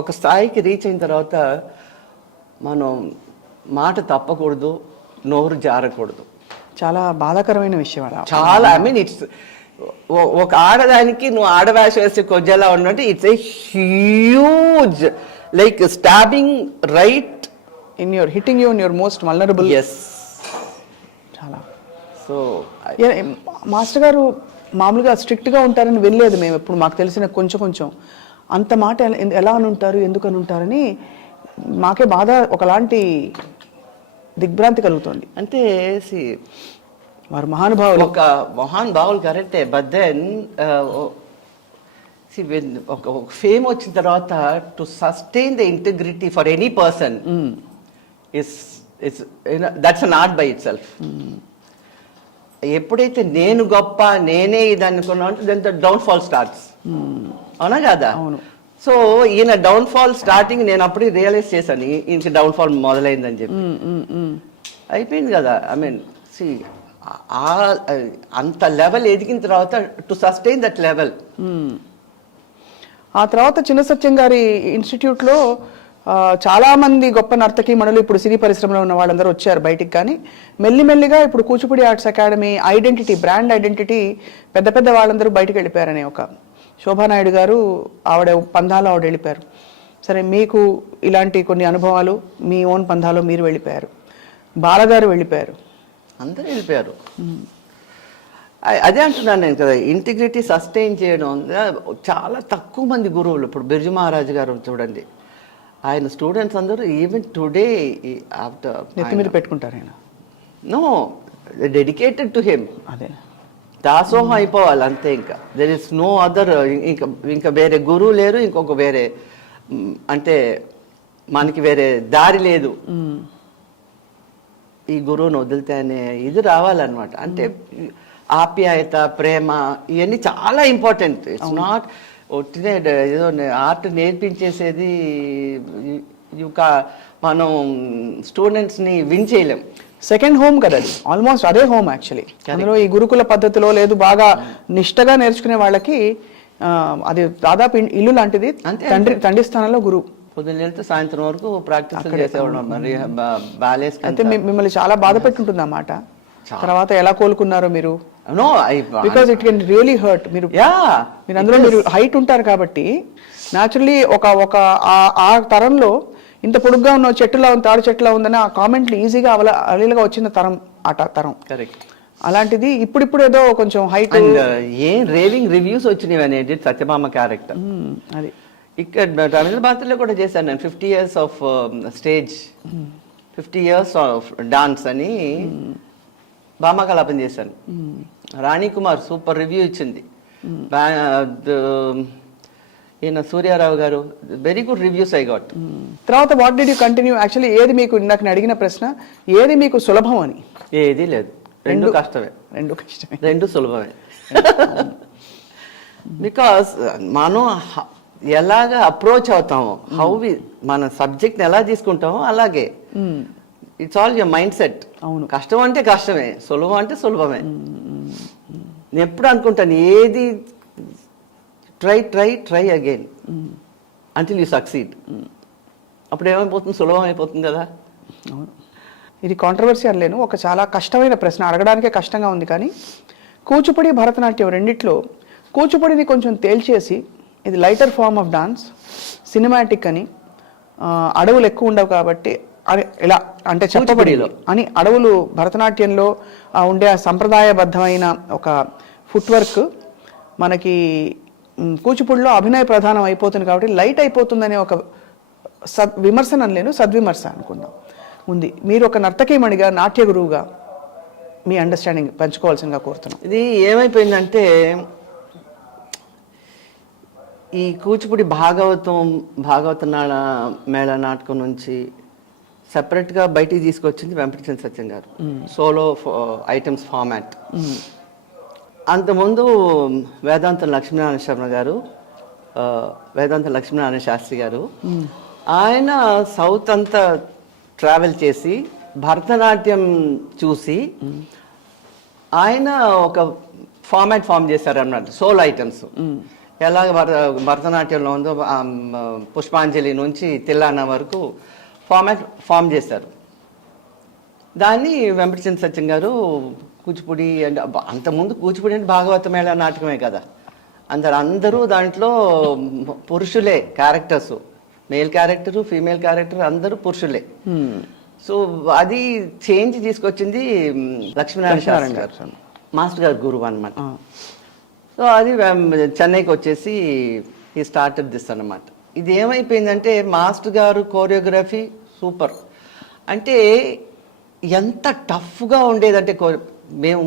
ఒక స్థాయికి రీచ్ అయిన తర్వాత మనం మాట తప్పకూడదు, నోరు జారకూడదు. చాలా బాధాకరమైన విషయం అలా. చాలా ఐ మీన్ ఇట్స్ ఒక ఆడదానికి నువ్వు ఆడవేష వేసి కొంచెంలా ఉన్నట్టు it's a huge like stabbing right in your hitting you in your most vulnerable. Yes. చాలా. సో మాస్టర్ గారు మామూలుగా స్ట్రిక్ట్గా ఉంటారని వెళ్ళలేదు మేము ఎప్పుడు, మాకు తెలిసిన కొంచెం అంత మాట ఎలా అని ఉంటారు, ఎందుకు అని ఉంటారని మాకే బాధ, ఒకలాంటి దిగ్భ్రాంతి కలుగుతుంది. అంటే వారు మహానుభావులు, ఒక మహానుభావులు కరెక్టే. బట్ దెన్ ఒక ఫేమ్ వచ్చిన తర్వాత to sustain the integrity for any person that's an art by itself. ఎప్పుడైతే నేను గొప్ప, నేనే ఇది అనుకున్నా అంటే then the downfall starts. అవునా కదా? అవును. సో ఈయన డౌన్ ఫాల్ స్టార్టింగ్ నేను అప్పుడు రియలైజ్ చేశాను, ఈయనకి డౌన్ ఫాల్ మొదలైందని చెప్పి. అయిపోయింది కదా. ఐ మీన్ అంత లెవెల్ ఎదిగిన తర్వాత టు సస్టైన్ దట్ లెవెల్. ఆ తర్వాత చిన్న సత్యం గారి ఇన్స్టిట్యూట్లో చాలా మంది గొప్ప నర్తకీ మణులు ఇప్పుడు సినీ పరిశ్రమలో ఉన్న వాళ్ళందరూ వచ్చారు బయటికి. కానీ మెల్లిమెల్లిగా ఇప్పుడు Kuchipudi arts academy identity, brand identity పెద్ద వాళ్ళందరూ బయటకు వెళ్ళిపోయారనే ఒక శోభానాయుడు గారు ఆవిడ పందాలో ఆవిడ వెళ్ళిపోయారు. సరే, మీకు ఇలాంటి కొన్ని అనుభవాలు, మీ ఓన్ పందాలో మీరు వెళ్ళిపోయారు, బాలగారు వెళ్ళిపోయారు, అందరూ వెళ్ళిపోయారు. అదే అంటున్నాను నేను కదా, ఇంటిగ్రిటీ సస్టైన్ చేయడం చాలా తక్కువ మంది గురువులు. ఇప్పుడు బిర్జు మహారాజు గారు చూడండి, ఆయన స్టూడెంట్స్ అందరూ ఈవెన్ టుడే ఆఫ్టర్ నెత్తి మీద పెట్టుకుంటారు ఆయన. No, dedicated to him. అదే దాసోహం అయిపోవాలి అంతే. ఇంకా దెర్ ఇస్ నో అదర్. ఇంకా వేరే గురువు లేరు, ఇంకొక వేరే అంటే మనకి వేరే దారి లేదు. ఈ గురువును వదిలితే అనే ఇది రావాలన్నమాట. అంటే ఆప్యాయత, ప్రేమ, ఇవన్నీ చాలా ఇంపార్టెంట్. ఇట్స్ నాట్ ఒట్టినే ఏదో ఆర్ట్ నేర్పించేసేది. మనం స్టూడెంట్స్ని విన్ చేయలేం. సెకండ్ హోమ్ కదా అది, ఆల్మోస్ట్ అదే హోమ్ యాక్చువల్లీ. అందులో ఈ గురుకుల పద్ధతిలో లేదు, బాగా నిష్టగా నేర్చుకునే వాళ్ళకి అది దాదాపు ఇల్లు లాంటిది. తండ్రి స్థానంలో గురువు. పొద్దున్న వెళ్తే సాయంత్రం వరకు ప్రాక్టీస్ చేసేవాడు. మరి బాలేస్ అయితే మిమ్మల్ని చాలా బాధ పెట్టుంటుంది అన్నమాట. తర్వాత ఎలా కోలుకున్నారో మీరు? No, because it can really hurt. మీరు అందులో మీరు హైట్ ఉంటారు కాబట్టి న్యాచురల్లీ ఒక ఆ తరంలో ఇంత పొడుగ్గా ఉన్న చెట్టులా ఉంది, తాడు చెట్టులా ఉందని ఆ కామెంట్లు ఈజీగా అలీలుగా వచ్చిన తరం తరం. కరెక్ట్. అలాంటిది ఇప్పుడు ఏదో కొంచెం హైట్ ఏం రేవింగ్ రివ్యూస్ వచ్చినాయి అనేది సత్యభామ క్యారెక్టర్. అది ఇక్కడ తమిళ భాషలో కూడా చేశాను నేను. 50 years of stage, 50 years of dance అని భామకలాపం చేశాను. రాణి కుమార్ సూపర్ రివ్యూ ఇచ్చింది. ఈయన సూర్యారావు గారు very good reviews I got. తర్వాత what did you continue? Actually ఏది మీకు, ఇందాక నేను అడిగిన ప్రశ్న, ఏది మీకు సులభం అని? ఏది లేదు, రెండు కష్టమే. రెండు సులభమే. బికాస్ మనం ఎలాగా అప్రోచ్ అవుతామో, మన సబ్జెక్ట్ని ఎలా తీసుకుంటామో అలాగే. It's all your mind set. అవును. కష్టం అంటే కష్టమే, సులభం అంటే సులభమే. నేను ఎప్పుడు అనుకుంటాను, ఏది try again until you succeed. అప్పుడు ఏమైపోతుంది, సులభం అయిపోతుంది కదా. అవును. ఇది కాంట్రవర్సీ అనలేను, ఒక చాలా కష్టమైన ప్రశ్న, అడగడానికే కష్టంగా ఉంది. కానీ కూచిపూడి, భరతనాట్యం రెండిట్లో కూచిపూడిని కొంచెం తేల్చేసి, ఇది lighter form of dance, cinematic అని, అడవులు ఎక్కువ ఉండవు కాబట్టి అని ఇలా అంటే చెప్పబడిలో అని, అడవులు భరతనాట్యంలో ఉండే సంప్రదాయబద్ధమైన ఒక ఫుట్ వర్క్ మనకి కూచిపూడిలో అభినయ ప్రధానం అయిపోతుంది కాబట్టి లైట్ అయిపోతుందనే ఒక విమర్శన అనలేను, సద్విమర్శ అనుకుందాం ఉంది. మీరు ఒక నర్తకీమణిగా, నాట్య గురువుగా మీ అండర్స్టాండింగ్ పంచుకోవాల్సిందిగా కోరుతున్నాం. ఇది ఏమైపోయిందంటే, ఈ కూచిపూడి భాగవత మేళ నాటకం నుంచి సెపరేట్గా బయటికి తీసుకొచ్చింది వెంపటిచంద్ర సత్యం గారు, సోలో ఐటమ్స్ ఫార్మాట్. అంతకుముందు వేదాంతం లక్ష్మీనారాయణ శర్మ గారు, వేదాంతం లక్ష్మీనారాయణ శాస్త్రి గారు, ఆయన సౌత్ అంతా ట్రావెల్ చేసి భరతనాట్యం చూసి ఆయన ఒక ఫార్మాట్ ఫామ్ చేశారు అన్నమాట, సోల్ ఐటమ్స్. ఎలా భరతనాట్యంలో ఉందో పుష్పాంజలి నుంచి తిల్లానా వరకు ఫామ్ చేశారు. దాన్ని వెంపటిచంద్ర సత్యం గారు కూచిపూడి అంటే అంతకుముందు కూచిపూడి అంటే భాగవత మేళ నాటకమే కదా, అందరూ దాంట్లో పురుషులే characters, male character female character అందరూ పురుషులే. సో అది చేంజ్ తీసుకొచ్చింది లక్ష్మీనారాయణ గారు, మాస్టర్ గారు గురువు అనమాట. సో అది చెన్నైకి వచ్చేసి ఈ స్టార్టప్ దిస్ అనమాట. ఇది ఏమైపోయిందంటే మాస్టర్ గారు కోరియోగ్రఫీ సూపర్. అంటే ఎంత టఫ్గా ఉండేదంటే మేము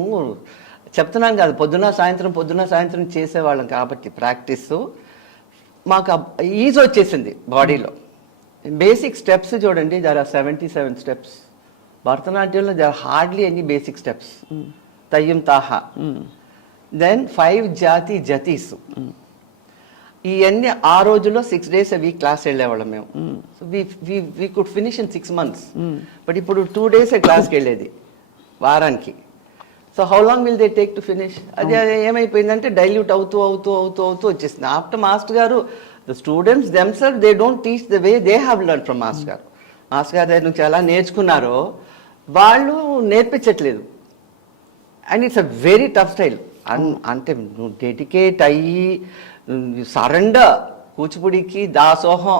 చెప్తున్నాం కదా, పొద్దున సాయంత్రం చేసేవాళ్ళం కాబట్టి ప్రాక్టీస్ మాకు ఈజీ వచ్చేసింది బాడీలో. బేసిక్ స్టెప్స్ చూడండి, దర్ ఆర్ 77 స్టెప్స్. భరతనాట్యంలో there are hardly any basic steps. తయ్యం తాహా, దెన్ 5 జాతి జతీస్. ఇవన్నీ ఆ రోజుల్లో 6 days a week క్లాస్ వెళ్ళేవాళ్ళం మేము. So we could finish in 6 months. But ఇప్పుడు 2 days క్లాస్కి వెళ్ళేది వారానికి. So how long will they take to finish? అది ఏమైపోయిందంటే డైల్యూట్ అవుతూ వచ్చేసింది. ఆఫ్టర్ మాస్టర్ గారు the students themselves they don't teach the way they have learn from master గారు. మాస్టర్ గారి దగ్గర నుంచి ఎలా నేర్చుకున్నారో వాళ్ళు నేర్పించట్లేదు. And it's a very tough style. అంటే నువ్వు డెడికేట్ అయ్యి సరెండర్ కూచిపూడికి దాసోహం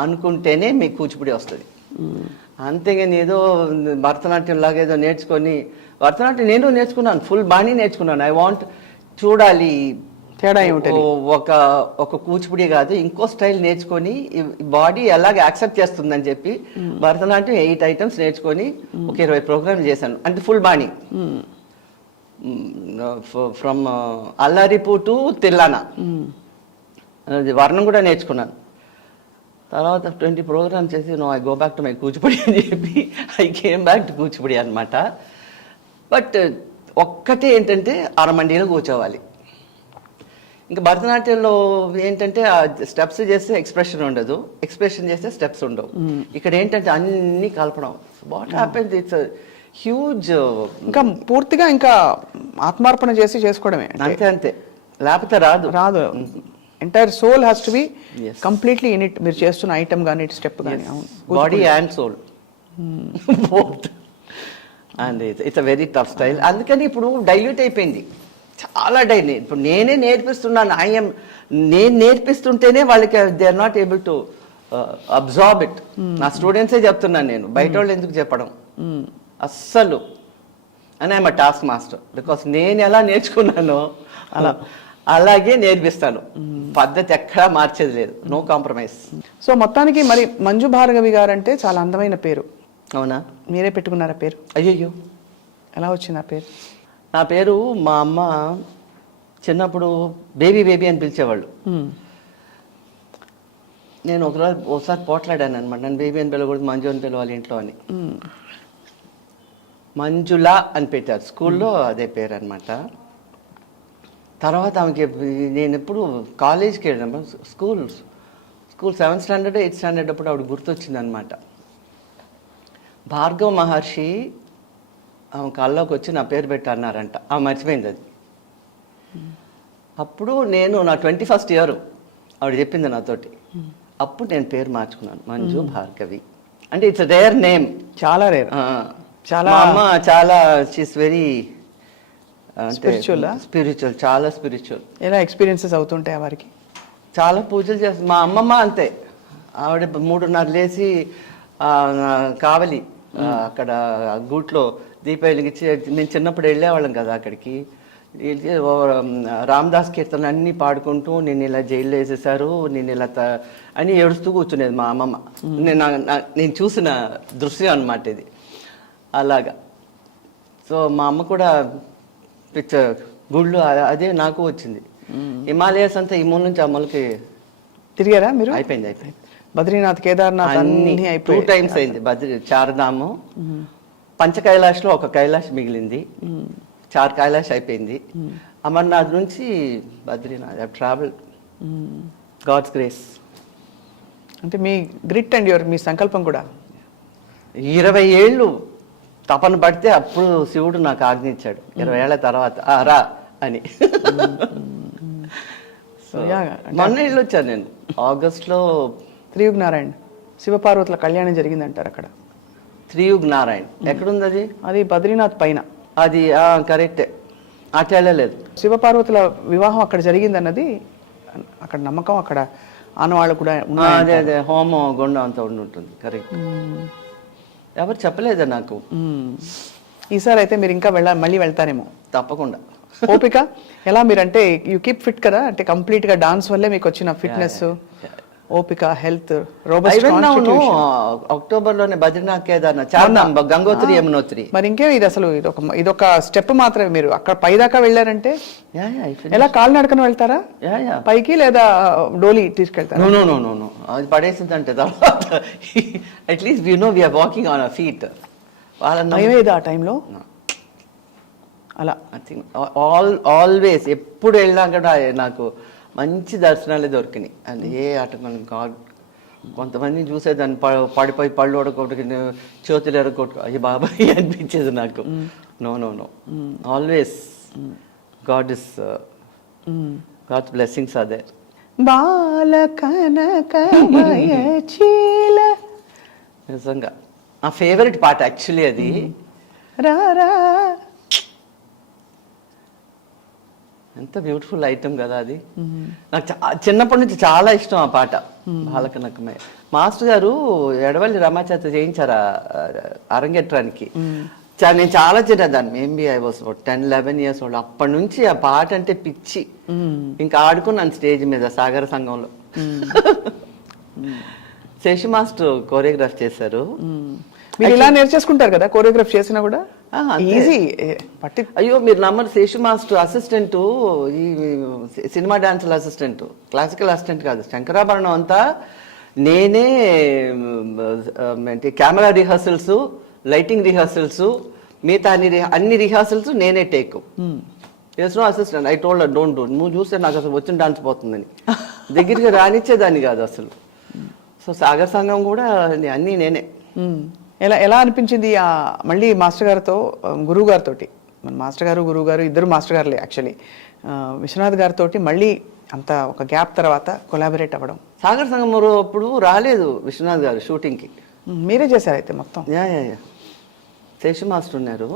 అనుకుంటేనే మీకు కూచిపూడి వస్తుంది. అంతేగాని ఏదో భరతనాట్యం లాగా ఏదో నేర్చుకొని, భరతనాట్యం నేను నేర్చుకున్నాను, ఫుల్ బాణీ నేర్చుకున్నాను. ఐ వాంట్ చూడాలి తేడా ఏమిటి, ఒక కూచిపూడి కాదు ఇంకో స్టైల్ నేర్చుకొని బాడీ ఎలాగ యాక్సెప్ట్ చేస్తుందని చెప్పి భరతనాట్యం 8 items నేర్చుకొని ఒక 20 ప్రోగ్రామ్ చేశాను. అంటే ఫుల్ బాణీ ఫ్రమ్ అల్లారిపు టు తిల్లానా. వర్ణం కూడా నేర్చుకున్నాను. తర్వాత 20 ప్రోగ్రామ్ చేసి I go back to my Kuchipudi అని చెప్పి I came back to Kuchipudi అనమాట. బట్ ఒక్కటే ఏంటంటే అరమండీలో కూర్చోవాలి. ఇంకా భరతనాట్యంలో ఏంటంటే స్టెప్స్ చేస్తే ఎక్స్ప్రెషన్ ఉండదు, ఎక్స్ప్రెషన్ చేస్తే స్టెప్స్ ఉండవు. ఇక్కడ ఏంటంటే అన్ని కలపడం. What happens, it's huge. ఇంకా పూర్తిగా ఇంకా ఆత్మార్పణ చేసుకోవడమే, అంతే. లేకపోతే రాదు. Entire soul has to be completely in it. మీరు చేస్తున్న ఐటమ్ కానీ స్టెప్ కానీ, body and soul both. And it's a very tough style. అందుకని ఇప్పుడు డైల్యూట్ అయిపోయింది, చాలా డైల్యూట్. ఇప్పుడు నేనే నేర్పిస్తున్నాను, నేను నేర్పిస్తుంటేనే వాళ్ళకి they are not able to absorb it. నా స్టూడెంట్సే చెప్తున్నాను నేను, బయట వాళ్ళు ఎందుకు చెప్పడం అస్సలు. అని ఐఎమ్ టాస్క్ మాస్టర్, బికాస్ నేను ఎలా నేర్చుకున్నానో అలాగే నేర్పిస్తాను. పద్ధతి ఎక్కడా మార్చేది లేదు, నో కాంప్రమైజ్. సో మొత్తానికి మరి మంజు భార్గవి గారు అంటే చాలా అందమైన పేరు. అవునా? మీరే పెట్టుకున్నారా పేరు? అయ్యయ్యో, ఎలా వచ్చింది ఆ పేరు? నా పేరు మా అమ్మ చిన్నప్పుడు బేబీ అని పిలిచేవాళ్ళు. నేను ఒకసారి పోట్లాడాను అనమాట, నన్ను బేబీ అని పిలవకూడదు, మంజు అని పిలవాలి ఇంట్లో అని. మంజులా అని పెట్టారు స్కూల్లో, అదే పేరు అనమాట. తర్వాత ఆమెకి నేను ఎప్పుడు కాలేజ్కి వెళ్ళాను, school 7th standard 8th standard అప్పుడు ఆవిడ గుర్తొచ్చింది అనమాట. భార్గవ మహర్షి ఆమె కళ్ళలోకి వచ్చి నా పేరు పెట్టన్నారంట. ఆమె మర్చిపోయింది అది. అప్పుడు నేను నా 21st year ఆవిడ చెప్పింది నాతోటి. అప్పుడు నేను పేరు మార్చుకున్నాను, మంజు భార్గవి. అంటే ఇట్స్ రేర్ నేమ్, చాలా రేర్. చాలా అమ్మ చాలా షీస్ వెరీ స్పిరిచువల్, చాలా స్పిరిచువల్. ఎలా ఎక్స్పీరియన్సెస్ అవుతుంటాయి వారికి? చాలా పూజలు చేస్తుంది మా అమ్మమ్మ. అంతే, ఆవిడ 3:30 లేచి కావలి అక్కడ గూట్లో దీపం వెలిగించి, నేను చిన్నప్పుడు వెళ్ళేవాళ్ళం కదా అక్కడికి, రామదాస్ కీర్తనలు అన్నీ పాడుకుంటూ నేను ఇలా జైల్లో వేసేసారు, నేను ఇలా అని ఏడుస్తూ కూర్చునేది మా అమ్మమ్మ. నేను చూసిన దృశ్యం అన్నమాట ఇది. అలాగా. సో మా అమ్మ కూడా గుళ్ళు అదే నాకు వచ్చింది. హిమాలయస్ అంతా ఈ మూల నుంచి ఆ మూలకి తిరిగారా మీరు? అయిపోయింది. బద్రీనాథ్, కేదార్నాథ్ అన్ని 2 times అయింది. చార్ధాము, పంచ కైలాష్లో ఒక కైలాష్ మిగిలింది, 4 కైలాష్ అయిపోయింది. అమర్నాథ్ నుంచి Badrinath I travel, god's grace. అంటే మీ గ్రిట్ అండ్ మీ సంకల్పం కూడా 20 ఏళ్ళు తపన పడితే అప్పుడు శివుడు నాకు ఆజ్ఞించాడు 20 ఏళ్ల తర్వాత రా అని. మొన్న వెళ్ళొచ్చాను నేను ఆగస్ట్లో. త్రియుగ్ నారాయణ్ శివపార్వతుల కళ్యాణం జరిగిందంటారు అక్కడ. త్రియుగ్ నారాయణ్ ఎక్కడుంది అది? అది బద్రీనాథ్ పైన. అది కరెక్టే, అటు వెళ్ళలేదు. శివపార్వతుల వివాహం అక్కడ జరిగిందన్నది అక్కడ నమ్మకం, అక్కడ ఆనవాళ్ళు కూడా అదే అదే హోమం గుండం అంతా ఉంటుంది. కరెక్ట్, ఎవరు చెప్పలేదా నాకు. ఈసారి అయితే మీరు ఇంకా మళ్ళీ వెళ్తారేమో తప్పకుండా. ఓపిక ఎలా మీరంటే యూ కీప్ ఫిట్ కదా, అంటే కంప్లీట్ గా డాన్స్ వల్లే మీకు వచ్చిన ఫిట్నెస్, ఓపిక, హెల్త్, అక్టోబర్ లోనే బద్రీనాథ్ కేదార్నాథ్ చార్ధామ్ గంగోత్రి యమునోత్రి. మరి ఇంకేం ఇది అసలు ఇదొక స్టెప్ మాత్రమే. మీరు అక్కడ పైదాకా వెళ్ళారంటే ఎలా కాలినడకన వెళ్తారా పైకి, లేదా డోలీ తీసుకెళ్తారా? నో అది పడేసిందంటే తర్వాత at least you know we are walking on our feet. భయమేదా ఆ టైంలో? అలా ఐ థింక్ ఆల్వేస్ ఎప్పుడు వెళ్ళినా కూడా నాకు మంచి దర్శనాలే దొరికినాయి. అండ్ ఏ ఆటంకం గాడ్. కొంతమందిని చూసేదాన్ని పడిపోయి పళ్ళు ఒడకొట్టుకు చేతులు ఎరగొట్టుకు అయ్యి బాబాయ్ అనిపించేది నాకు. No always god is god's blessings అదే. నిజంగా నా ఫేవరెట్ పాట యాక్చువల్లీ అది. ఎంత బ్యూటిఫుల్ ఐటమ్ కదా అది. నాకు చిన్నప్పటి నుంచి చాలా ఇష్టం ఆ పాట. బాలకనకమే మాస్టర్ గారు ఎడవల్లి రమాచేత చేయించారు అరంగేట్రానికి. నేను చాలా చిన్నదాన్ని, maybe I was 10-11 years old. అప్పటి నుంచి ఆ పాట అంటే పిచ్చి. ఇంకా ఆడుకున్నాను స్టేజ్ మీద సాగర సంఘంలో. శశి మాస్టర్ కోరియోగ్రాఫ్ చేశారు. మీరు ఇలా నేర్చేసుకుంటారు కదా కోరియోగ్రాఫ్ చేసినా కూడా ఈజీ. అయ్యో మీరు నమ్మరు, శేషు మాస్టర్ అసిస్టెంట్, ఈ సినిమా డాన్సుల అసిస్టెంట్, క్లాసికల్ అసిస్టెంట్ కాదు, శంకరాభరణం అంతా నేనే. కెమెరా రిహర్సల్స్, లైటింగ్ రిహర్సల్స్, మిగతా అన్ని రిహర్సల్స్ నేనే take. No assistant. I told don't do, నువ్వు చూస్తే నాకు అసలు వచ్చిన డాన్స్ పోతుందని దగ్గరికి రానిచ్చేదాన్ని కాదు అసలు. సో సాగర్ సంఘం కూడా అన్నీ నేనే. ఎలా అనిపించింది మళ్ళీ మాస్టర్ గారితో, గురువు గారితో? మన మాస్టర్ గారు గురువు గారు ఇద్దరు మాస్టర్ గారులే యాక్చువల్లీ. విశ్వనాథ్ గారితో మళ్ళీ అంత ఒక గ్యాప్ తర్వాత కొలాబరేట్ అవ్వడం. సాగర్ సంఘం అప్పుడు రాలేదు విశ్వనాథ్ గారు షూటింగ్కి. మీరే చేశారు అయితే మొత్తం? యా శేషు మాస్టర్ ఉన్నారు.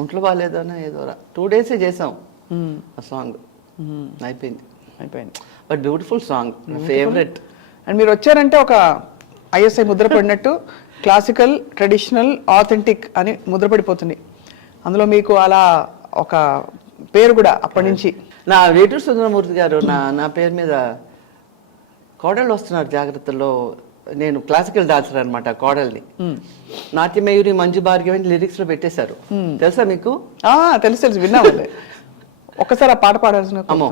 ఒంట్లో బాగాలేదన్నా ఏదో 2 days చేసాం ఆ సాంగ్. అయిపోయింది. But beautiful song, favourite. And మీరు వచ్చారంటే ఒక ఐఎస్ఐ ముద్ర పడినట్టు క్లాసికల్, ట్రెడిషనల్, ఆథెంటిక్ అని ముద్రపడిపోతుంది. అందులో మీకు అలా ఒక పేరు కూడా అప్పటి నుంచి. నా వేటూరు సుందరమూర్తి గారు నా పేరు మీద కోడళ్ళు వస్తున్నారు జాగ్రత్తలో. నేను క్లాసికల్ డాన్సర్ అనమాట. కోడల్ని నాట్యమయూరి మంజు భార్గవి లిరిక్స్ లో పెట్టేశారు. తెలుసా మీకు? తెలుసు విన్నామండి. ఒక్కసారి ఆ పాట పాడాల్సిన. అమ్మో,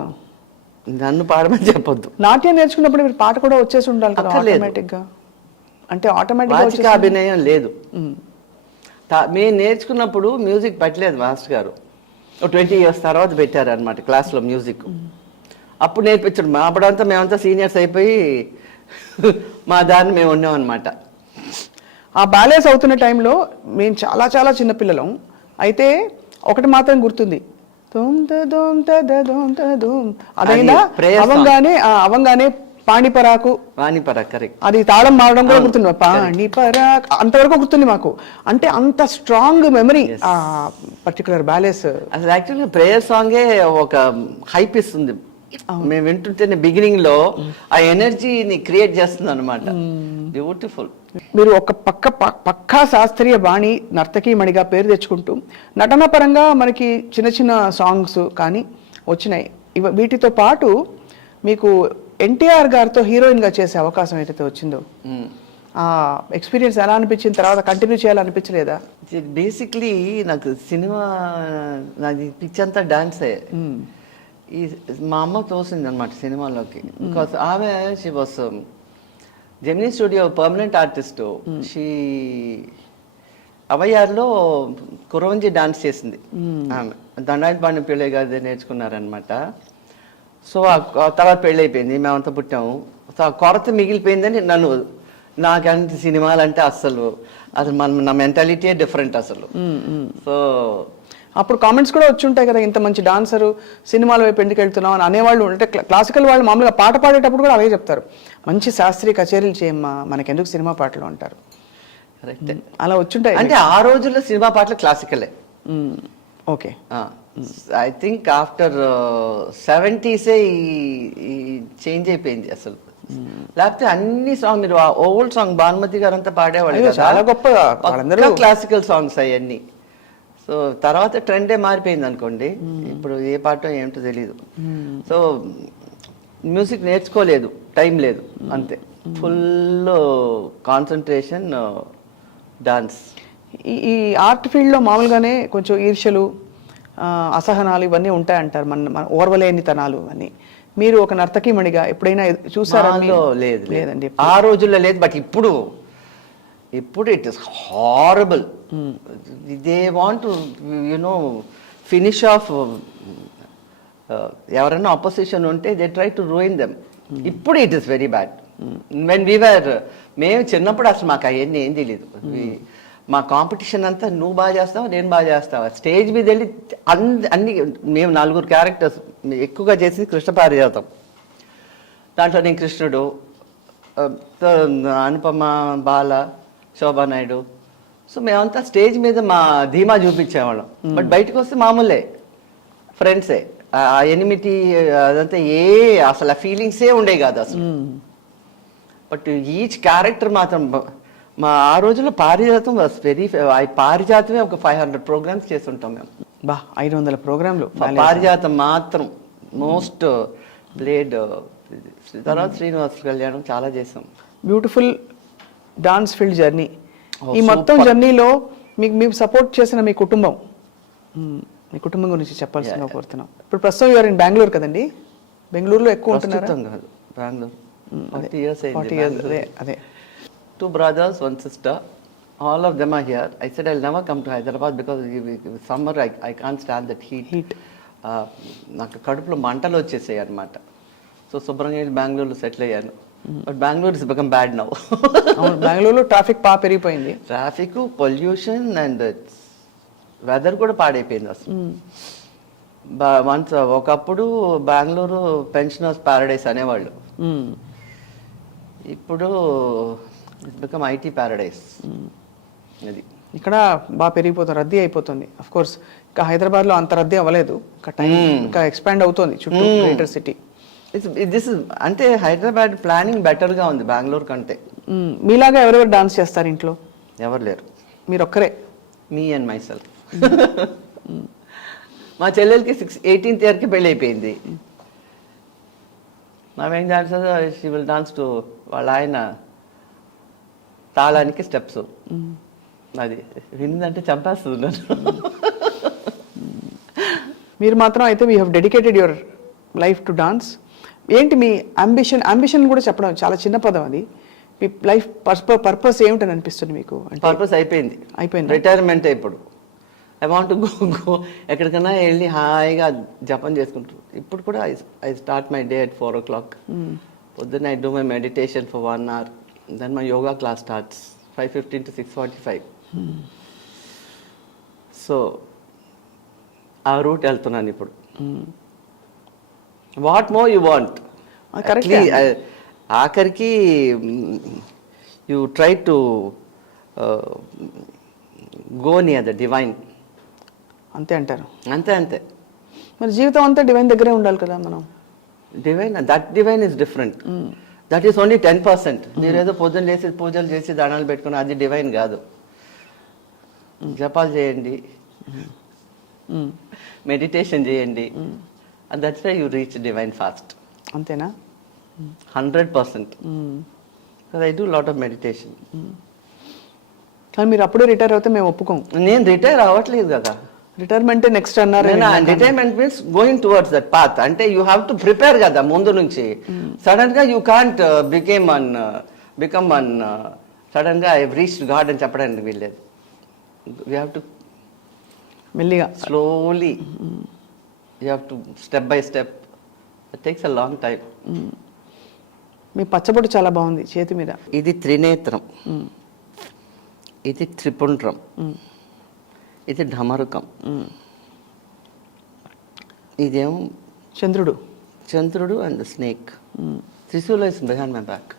నన్ను పాడమని చెప్పొద్దు. నాట్యం నేర్చుకున్నప్పుడు మీరు పాట కూడా వచ్చేసి ఉండాలి కదా ఆటోమేటిక్ గా. అంటే ఆటోమేటిక్ అభినయం లేదు. మేము నేర్చుకున్నప్పుడు మ్యూజిక్ పెట్టలేదు మాస్టర్ గారు. 20 years తర్వాత పెట్టారు అనమాట క్లాస్లో మ్యూజిక్. అప్పుడు నేర్పించాడు. అప్పుడంతా మేమంతా సీనియర్స్ అయిపోయి మా దాన్ని మేము ఉన్నాం అనమాట. ఆ బ్యాలెన్స్ అవుతున్న టైంలో మేము చాలా చాలా చిన్నపిల్లలం. అయితే ఒకటి మాత్రం గుర్తుంది, అదైనా అవంగానే పాణిపరాకు, కరెక్ట్. అది తాళం మారడం కూడా గుర్తుంది. పాణిపరాక్ అంతవరకు గుర్తుంది మాకు. అంటే అంత స్ట్రాంగ్ మెమరీ ఆ పర్టికులర్ బ్యాలెన్స్. అసలు యాక్చువల్లీ ప్రేయర్ సాంగే ఒక హైప్ ఇస్తుంది. మేము వింటుంటేనే బిగినింగ్ లో ఆ ఎనర్జీని క్రియేట్ చేస్తుంది అనమాట. బ్యూటిఫుల్. మీరు ఒక పక్కా శాస్త్రీయ బాణి నర్తకీమణిగా పేరు తెచ్చుకుంటూ నటన పరంగా మనకి చిన్న చిన్న సాంగ్స్ కానీ వచ్చినాయి. వీటితో పాటు మీకు ఎన్టీఆర్ గారితో హీరోయిన్ గా చేసే అవకాశం ఏదైతే వచ్చిందో, ఆ ఎక్స్పీరియన్స్ ఎలా అనిపించిన? తర్వాత కంటిన్యూ చేయాలనిపించలేదా? బేసిక్లీ నాకు సినిమా, నాది పిచ్ అంతా డాన్సే. ఈ మా అమ్మ తోసింది అనమాట సినిమాలోకి. బికాస్ ఆమె she was Gemini studio permanent artist. She అవయ్యార్లో కురవంజి డాన్స్ చేసింది ఆమె. దండాయన్ పాండ్య పిళ్ళై గారి నేర్చుకున్నారనమాట. సో ఆ తర్వాత పెళ్ళి అయిపోయింది, మేమంతా పుట్టాము. సో ఆ కొరత మిగిలిపోయిందని నాకంటే సినిమాలు అంటే అసలు నా మెంటాలిటీయే డిఫరెంట్ అసలు. సో అప్పుడు కామెంట్స్ కూడా వచ్చి ఉంటాయి కదా, ఇంత మంచి డాన్సరు సినిమాల వైపు ఎందుకు వెళ్తున్నావు అని అనేవాళ్ళు. అంటే క్లాసికల్ వాళ్ళు మామూలుగా పాట పాడేటప్పుడు కూడా అలాగే చెప్తారు, మంచి శాస్త్రీయ కచేరీలు చేయమ్మా, మనకెందుకు సినిమా పాటలు అంటారు. కరెక్ట్. అలా వచ్చుంటాయి. అంటే ఆ రోజుల్లో సినిమా పాటలు క్లాసికలే. Okay. I think after 70s ఈ చేంజ్ అయిపోయింది అసలు. లేకపోతే అన్ని సాంగ్ మీరు ఓల్డ్ సాంగ్ భానుమతి గారు అంతా పాడేవాళ్ళు కదా, చాలా గొప్పగా వాళ్ళందరూ క్లాసికల్ సాంగ్స్ అవన్నీ. సో తర్వాత ట్రెండే మారిపోయింది అనుకోండి, ఇప్పుడు ఏ పాట ఏమిటో తెలియదు. సో మ్యూజిక్ నేర్చుకోలేదు, టైం లేదు, అంతే. Full concentration dance. ఈ ఆర్ట్ ఫీల్డ్లో మామూలుగానే కొంచెం ఈర్ష్యలు, అసహనాలు ఇవన్నీ ఉంటాయంటారు, మన ఓర్వలేని తనాలు అని. మీరు ఒక నర్తకీమణిగా ఎప్పుడైనా చూసారా? లేదు, లేదండి, ఆ రోజుల్లో లేదు. బట్ ఇప్పుడు it is horrible. They want you know finish off ఎవరైనా ఆపోజిషన్ ఉంటే they try to ruin them. ఇప్పుడు it is very bad. When we're మేము చిన్నప్పుడు అసలు మాకు అవన్నీ ఏం తెలియదు. మా కాంపిటీషన్ అంతా నువ్వు బాగా చేస్తావా, నేను బాగా చేస్తావా, స్టేజ్ మీద వెళ్ళి అన్ని మేము 4 క్యారెక్టర్స్ ఎక్కువగా చేసింది కృష్ణ పారిజాతం. దాంట్లో నేను కృష్ణుడు, అనుపమ, బాల, శోభానాయుడు. సో మేమంతా స్టేజ్ మీద మా ధీమా చూపించేవాళ్ళం. బట్ బయటకు వస్తే మామూలే, ఫ్రెండ్సే. ఆ ఎనిమిటీ అదంతా అసలు ఆ ఫీలింగ్సే ఉండే కాదు అసలు. బట్ ఈచ్ క్యారెక్టర్ మాత్రం మా ఆ రోజుల్లో పారిజాతం వాస్ వెరీ, పారిజాతమే ఒక 500 ప్రోగ్రామ్స్ చేస్తుంటాం మేము. 500 ప్రోగ్రాంలు పారిజాతం మాత్రం మోస్ట్ ప్లేడ్. తర్వాత శ్రీనివాస కళ్యాణం చాలా చేసాం. Beautiful dance field journey. ఈ మొత్తం జర్నీలో మీకు సపోర్ట్ చేసిన మీ కుటుంబం గురించి చెప్పాల్సిందిగా కోరుతున్నాం. ఇప్పుడు ప్రస్తుతం యూఆర్ ఇన్ బెంగళూరు కదండి, బెంగళూరులో ఎక్కువ ఉంటున్నారు కాదు, బెంగళూరు 40 years. అదే 2 brothers, 1 sister. All of them are here. I said I'll never come to Hyderabad because summer I can't stand that heat. నాకు కడుపులో మంటలు వచ్చేసాయి అనమాట. సో శుభ్రంగా వెళ్ళి బెంగళూరులో సెటిల్ అయ్యాను. But Bengaluru is become bad now. బెంగళూరులో ట్రాఫిక్ పెరిగిపోయింది. ట్రాఫిక్, పొల్యూషన్ అండ్ వెదర్ కూడా పాడైపోయింది అసలు. వన్స్ ఒకప్పుడు బెంగళూరు పెన్షనర్స్ ప్యారడైస్ అనేవాళ్ళు, ఇప్పుడు ఇట్స్ బికమ్ ఐటీ ప్యారడైస్. అది ఇక్కడ బాగా పెరిగిపోతుంది, రద్దీ అయిపోతుంది. అఫ్ కోర్స్ ఇంకా హైదరాబాద్లో అంత రద్దీ అవ్వలేదు, ఇంకా ఎక్స్పాండ్ అవుతుంది చుట్టూ గ్రేటర్ సిటీ. దిస్ అంటే హైదరాబాద్ ప్లానింగ్ బెటర్గా ఉంది బెంగళూరు కంటే. మీలాగా ఎవరెవరు డాన్స్ చేస్తారు ఇంట్లో? ఎవరు లేరు, మీరు ఒక్కరే. Me and myself. మా చెల్లెలకి 18th yearకి పెళ్ళి అయిపోయింది. నావేం dance, she will dance to వాళ్ళ ఆయన తాళానికి స్టెప్స్. అది విందంటే చంపేస్తుంది నన్ను. మీరు మాత్రం అయితే we have dedicated your life to dance. ఏంటి మీ అంబిషన్ కూడా చెప్పడం చాలా చిన్న పదం, అది మీ లైఫ్ పర్పస్ ఏమిటని అనిపిస్తుంది మీకు? పర్పస్ అయిపోయింది, రిటైర్మెంట్. ఇప్పుడు ఐ వాంట్ గో ఎక్కడికైనా వెళ్ళి హాయిగా జపం చేసుకుంటారు. ఇప్పుడు కూడా I start my day at 4 o'clock. పొద్దున్న I do my meditation for 1 hour. Then my yoga class starts 5:15 to 6:45. So ఆ రూట్ వెళ్తున్నాను ఇప్పుడు. What more you want? ఆఖరికి you try to go near the divine. అంతే అంటారు? అంతే. మరి జీవితం అంతా డివైన్ దగ్గరే ఉండాలి కదా మనం. That divine is different. That is only 10%. మీరేదో పొద్దున్న లేసి పూజలు చేసి దానాలు పెట్టుకుని అది డివైన్ కాదు. జపాలు చేయండి, మెడిటేషన్ చేయండి, and that's why you reach divine fast. అంతేనా? 100%. I do lot of meditation. కానీ మీరు అప్పుడే రిటైర్ అవుతే మేము ఒప్పుకోం. నేను రిటైర్ అవ్వట్లేదు కదా. రిటైర్మెంట్ నెక్స్ట్ అన్నారు. Retirement means going towards that path. అంటే యూ హ్యావ్ టు ప్రిపేర్ కదా ముందు నుంచి. సడన్ గా you can't become one sudden గా ఐ రీచ్డ్ గాడ్ అని చెప్పడానికి వీల్లేదు. యూ హ్యావ్ టు మెల్లిగా, slowly, you have to step by step. It takes a long time. మీ పచ్చబొట్టు చాలా బాగుంది చేతి మీద. ఇది త్రినేత్రం, ఇది త్రిపుండ్రం, ఇది ఢమరుకం, ఇదేమో చంద్రుడు. చంద్రుడు and snake. Trishula is behind my back.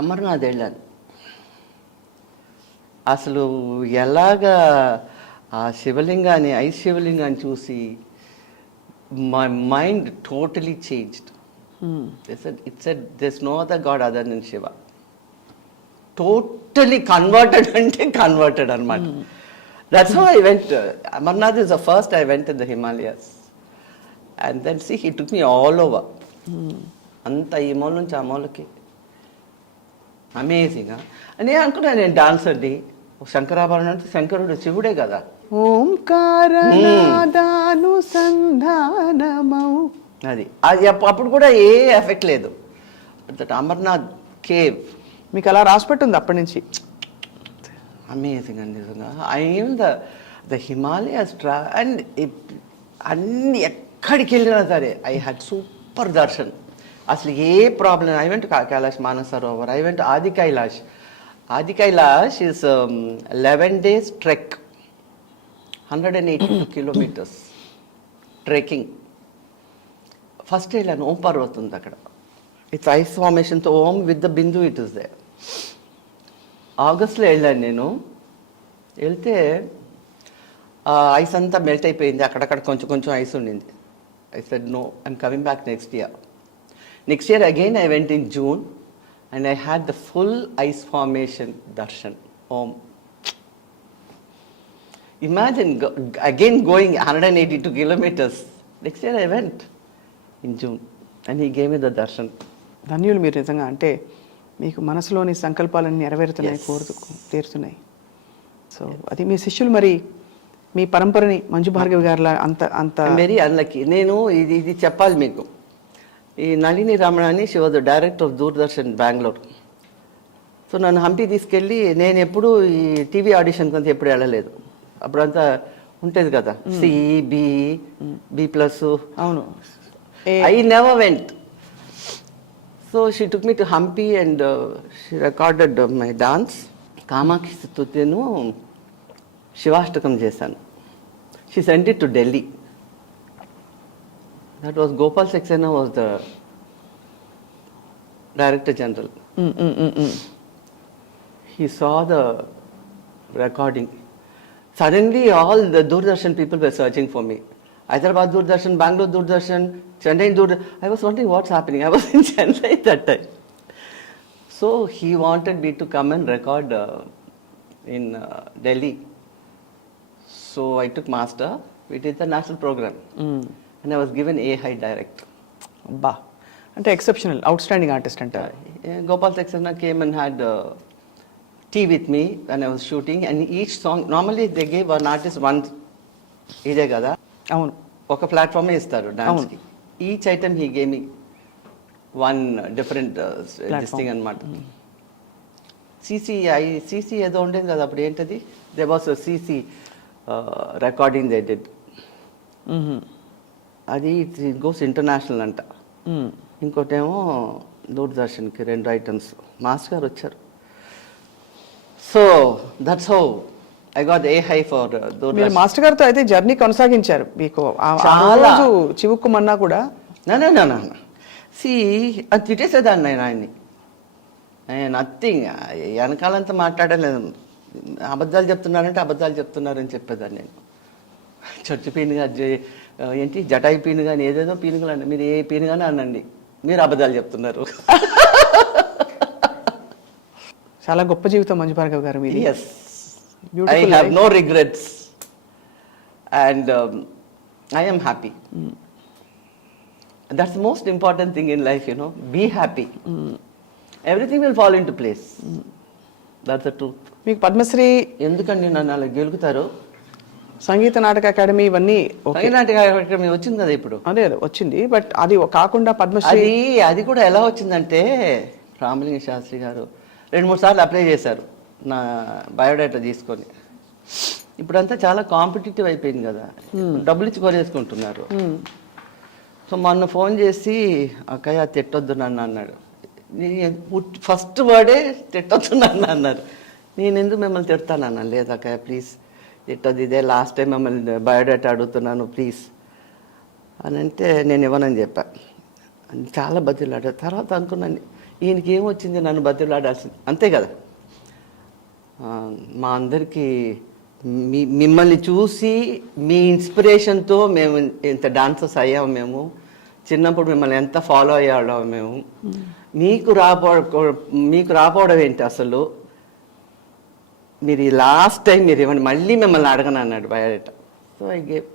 Amarnath వెళ్ళాను. అసలు ఎలాగా ఆ శివలింగాన్ని, ఐస్ శివలింగాన్ని చూసి my mind totally changed. It's this no other god other than Shiva. Totally converted అంటే కన్వర్టెడ్ అనమాట. That's how I went. Amarnath is the first I went in the Himalayas. And then see he took me all over. అంత ఈ మూల నుంచి ఆ మూలకి amazing. నేను అనుకున్నాను నేను డాన్సర్ని. శంకరాభరణం అంటే శంకరుడు శివుడే కదా. ఓంకారనాదానుసంధానమౌ అది అది అప్పుడు కూడా ఏ ఎఫెక్ట్ లేదు. దట్ అమర్నాథ్ కేవ్ మీకు అలా రాసిపెట్టుంది అప్పటి నుంచి. అమేజింగ్ అండి నిజంగా. ఐఎమ్ ద హిమాలయస్ అండ్ అన్ని ఎక్కడికి వెళ్ళినా సరే ఐ హ్యాడ్ సూపర్ దర్శన్. అసలు ఏ problem. I went Kailash Mansarovar, I went Adi Kailash. Adi Kailash is 11 days trek, 182 kilometers trekking. First వెళ్ళాను, ఓం పర్వతం ఉంది అక్కడ. ఇట్స్ ఐస్ ఫార్మేషన్తో Om with the bindu it is there. ఆగస్ట్లో వెళ్ళాను నేను. వెళ్తే ఐస్ అంతా మెల్ట్ అయిపోయింది, అక్కడక్కడ కొంచెం కొంచెం ఐస్ ఉండింది. I said no, I'm coming back next year. Next year again I went in June and I had the full ice formation darshan. Om. Imagine again going 182 kilometers. Next year I went in June and he gave me the darshan. ధన్యులు మీరు నిజంగా. అంటే మీకు మనసులోని సంకల్పాలన్నీ నెరవేరుతున్నాయి, Yes. తీరుతున్నాయి. So అది మీ శిష్యులు మరి మీ పరంపరని మంజు భార్గవి గారిలా అంత అంత వెరీ అన్లక్కీ. నేను ఇది చెప్పాలి మీకు. ఈ నళిని రమణని, she was the director of Doordarshan Bengaluru. So నన్ను హంపి తీసుకెళ్ళి, నేను ఎప్పుడు ఈ టీవీ ఆడిషన్కి అంతా ఎప్పుడు వెళ్ళలేదు. అప్పుడంతా ఉంటుంది కదా, B+. అవును. I never went. So she took me to Hampi and she recorded my dance. Kamakshi స్తుతిను Shivashtakam చేశాను. She sent it to Delhi. That was Gopal Saxena was the Director General. He saw the recording. Suddenly all the Doordarshan people were searching for me. Hyderabad Doordarshan, Bangalore Doordarshan, Chennai Doordarshan. I was wondering what's happening. I was in Chennai that time. So he wanted me to come and record in Delhi. So I took master. We did the national program. And I was given A high direct. అబ్బా, అంటే exceptional, out standing artist అంటారు. Gopal Saxena came and had tea with me when I was shooting. And each song, normally they gave one artist one, ఇదే కదా, అవును, ఒక ప్లాట్ఫామే ఇస్తారు డాన్స్కి. Each item he gave me one different this thing అనమాట. CC ఏదో ఉండేది కదా అప్పుడు, ఏంటది, they was CC recording they did. అది ఇట్ గోస్ ఇంటర్నేషనల్ అంట. ఇంకోటేమో దూరదర్శన్కి 2 items. మాస్టర్ గారు వచ్చారు. So that's how I got a high for మీరు దూరదర్శన్. మాస్టర్ గారితో అయితే జర్నీ కొనసాగించారు. మీకు చాలా. రోజు చివుక్కుమన్నా కూడా అది తిట్టేసేదాన్ని నేను ఆయన్ని. నథింగ్, వెనకాలంతా మాట్లాడలేదు. అబద్ధాలు చెప్తున్నారంటే అబద్ధాలు చెప్తున్నారని చెప్పేదాన్ని నేను. చర్చి పీనుగా, ఏంటి జటాయి పీను కానీ ఏదేదో పీనుగలు అండి, మీరు ఏ పీనుగానే అనండి, మీరు అబద్ధాలు చెప్తున్నారు. చాలా గొప్ప జీవితం మంజు భార్గవి గారు మీది. Yes, I have no regrets and I am happy. That's the most important thing in life, you know. Be happy. Everything will fall into place. That's the truth. మీకు పద్మశ్రీ, ఎందుకండి నన్ను అలా గెలుగుతారు? సంగీత నాటక అకాడమీ ఇవన్నీ ఓకే. నాటక వచ్చింది కదా ఇప్పుడు. అదే వచ్చింది, బట్ అది కాకుండా పద్మశ్రీ అది కూడా ఎలా వచ్చిందంటే, రామలింగ శాస్త్రి గారు 2-3 సార్లు అప్లై చేశారు నా బయోడేటా తీసుకొని. ఇప్పుడంతా చాలా కాంపిటేటివ్ అయిపోయింది కదా, డబ్బులు ఇచ్చి కొనేసుకుంటున్నారు. సో మొన్న ఫోన్ చేసి, అక్కయ్య తిట్టొద్దు నన్ను అన్నాడు. ఫస్ట్ వర్డే తిట్టొద్దు నన్ను అన్నారు. నేను ఎందుకు మిమ్మల్ని తిడతానన్నా, లేదు అక్కయ్య ప్లీజ్, ఇదే లాస్ట్ టైం మిమ్మల్ని బయోడేటా అడుగుతున్నాను ప్లీజ్ అని అంటే నేను ఇవ్వనని చెప్పా. చాలా బతిలాడా. తర్వాత అనుకున్నాను ఈయనకి ఏమొచ్చింది నన్ను బతిలాడాల్సింది, అంతే కదా. మా అందరికీ మిమ్మల్ని చూసి మీ ఇన్స్పిరేషన్తో మేము ఇంత డాన్సర్స్ అయ్యాము. మేము చిన్నప్పుడు మిమ్మల్ని ఎంత ఫాలో అయ్యాడో మేము. మీకు రాపోవడం ఏంటి అసలు, మీరు ఈ లాస్ట్ టైం మీరు ఇవ్వండి, మళ్ళీ మిమ్మల్ని అడగను అన్నాడు biodata. So I gave.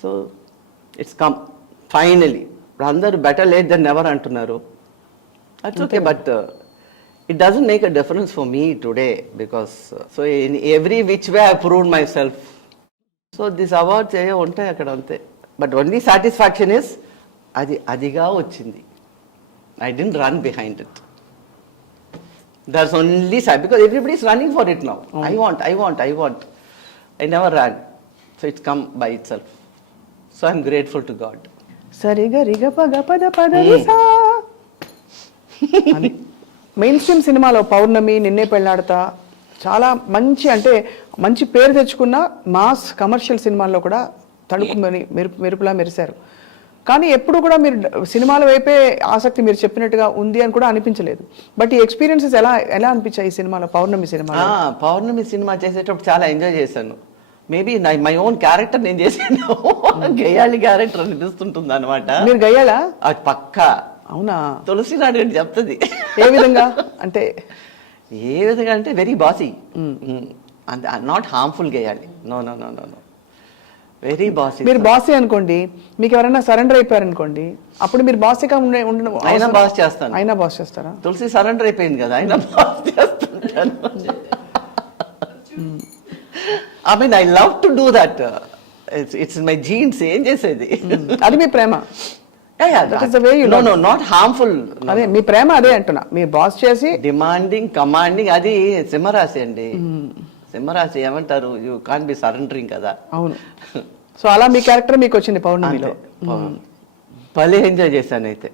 So it's come finally. ఇప్పుడు అందరూ బెటర్ లేట్ దెన్ నెవర్ అంటున్నారు. That's okay, but it doesn't make a difference for me today because so in every which way I proved myself. So this awards ఉంటాయి అక్కడ అంతే. But only satisfaction is adiga వచ్చింది. I didn't run behind it. There's only because everybody is running for it now. I want. I never ran. So it's come by itself. So I'm grateful to God. సరిగా రిగ పగ పద పద రిసా. Main stream సినిమాలో పౌర్ణమి, నిన్నే పెళ్ళాడతా చాలా మంచి అంటే మంచి పేరు తెచ్చుకున్న మాస్ కమర్షియల్ సినిమాల్లో కూడా తడుకుమని మెరుపులా మెరిశారు. కానీ ఎప్పుడు కూడా మీరు సినిమాల వైపే ఆసక్తి మీరు చెప్పినట్టుగా ఉంది అని కూడా అనిపించలేదు. బట్ ఈ ఎక్స్పీరియన్సెస్ ఎలా అనిపించాయి ఈ సినిమాలో, పౌర్ణమి సినిమా? పౌర్ణమి సినిమా చేసేటప్పుడు చాలా ఎంజాయ్ చేశాను. మేబీ మై ఓన్ క్యారెక్టర్ నేను చేసాను. గయ్యాళి క్యారెక్టర్ అనిపిస్తుంటుంది అనమాట. మీరు గయ్యాలా? అది పక్కా. అవునా? తులసి నాడు చెప్తుంది. ఏ విధంగా అంటే? ఏ విధంగా అంటే వెరీ బాసీ, నాట్ హార్మ్ఫుల్ గేయాలి. No, very bossy. మీరు బాసీ అనుకోండి, మీకు ఎవరైనా సరెండర్ అయిపోయారనుకోండి, అప్పుడు మీరు బాసీగా ఉండడం. అయినా బాస్ చేస్తాను. అయినా బాస్ చేస్తారా? తులసి సరెండర్ అయిపోయింది కదా, అయినా బాస్ చేస్తుంటాను. I mean I love to do that. It's my jeans. ఏం చేసేది, అది మీ ప్రేమ. Not harmful. అదే మీ ప్రేమ, అదే అంటున్నా. మీ బాస్ చేసి డిమాండింగ్, కమాండింగ్, అది సింహరాశి అండి. సింహరాశి ఏమంటారు, యూ కాంట్ బి సరెండరింగ్ కదా. అవును. సో అలా మీ క్యారెక్టర్ మీకు వచ్చింది పౌర్ణమిలో. భలే ఎంజాయ్ చేశాను అయితే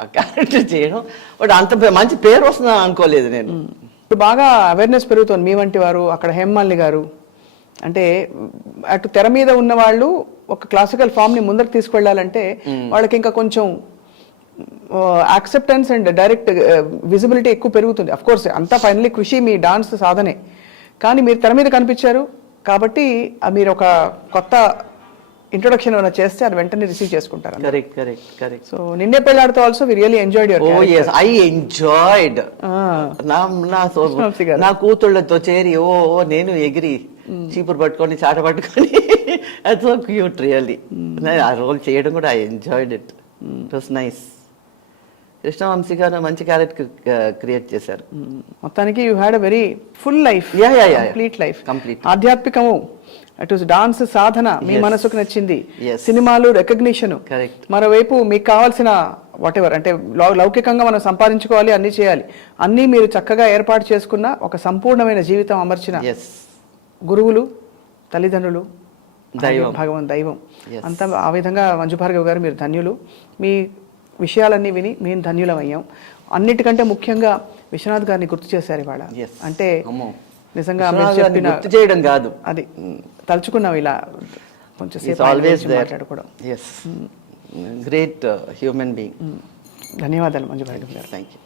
ఆ క్యారెక్టర్ చేయడం. బట్ అంత మంచి పేరు వస్తుందని అనుకోలేదు నేను. ఇప్పుడు బాగా అవేర్నెస్ పెరుగుతుంది. మీ వంటి వారు, అక్కడ హేమమాలిని గారు, అంటే అటు తెర మీద ఉన్న వాళ్ళు ఒక క్లాసికల్ ఫామ్ ని ముందరకు తీసుకెళ్లాలంటే వాళ్ళకి ఇంకా కొంచెం యాక్సెప్టెన్స్ అండ్ డైరెక్ట్ విజిబిలిటీ ఎక్కువ పెరుగుతుంది. అఫ్ కోర్స్ అంతా ఫైనలీ కృషి, మీ డాన్స్ సాధనే. కానీ మీరు తెర మీద కనిపించారు కాబట్టి మీరు ఒక కొత్త ఇంట్రొడక్షన్ ఏమైనా చేస్తే అది వెంటనే రిసీవ్ చేసుకుంటారు. Correct. So Ninne Pelladutha also we really enjoyed your character. Oh yes, I enjoyed. నా కూతుళ్ళతో చేరి నేను ఎగిరి చీపురు పట్టుకొని చాట పట్టుకొని అది సో క్యూట్ రియల్లీ. ఆ రోల్ చేయడం కూడా I enjoyed it. It was nice. Krishna Vamsi గారు మంచి క్యారెక్టర్ క్రియేట్ చేశారు. మొత్తానికి you had a very full life. Complete life. ఆధ్యాత్మికము, అటు డాన్స్ సాధన, మీ మనసుకు నచ్చింది, సినిమాలు రికగ్నిషన్, మరోవైపు మీకు కావాల్సిన వాట్ ఎవర్ అంటే లౌకికంగా మనం సంపాదించుకోవాలి, అన్ని చేయాలి, అన్నీ మీరు చక్కగా ఏర్పాటు చేసుకున్న ఒక సంపూర్ణమైన జీవితం అమర్చిన గురువులు, తల్లిదండ్రులు, భగవాన్, దైవం అంతా ఆ విధంగా మంజు భార్గవి గారు మీరు ధన్యులు. మీ విషయాలన్నీ విని మేము ధన్యులం అయ్యాం. అన్నిటికంటే ముఖ్యంగా విశ్వనాథ్ గారిని గుర్తు చేశారు ఇవాళ. అంటే నిజంగా చెప్పిన చేయడం కాదు, అది తలుచుకున్నాం ఇలా కొంచెం సేపు మాట్లాడుకోవడం. Great human being. ధన్యవాదాలు మంజు భార్గవి గారు. Thank you.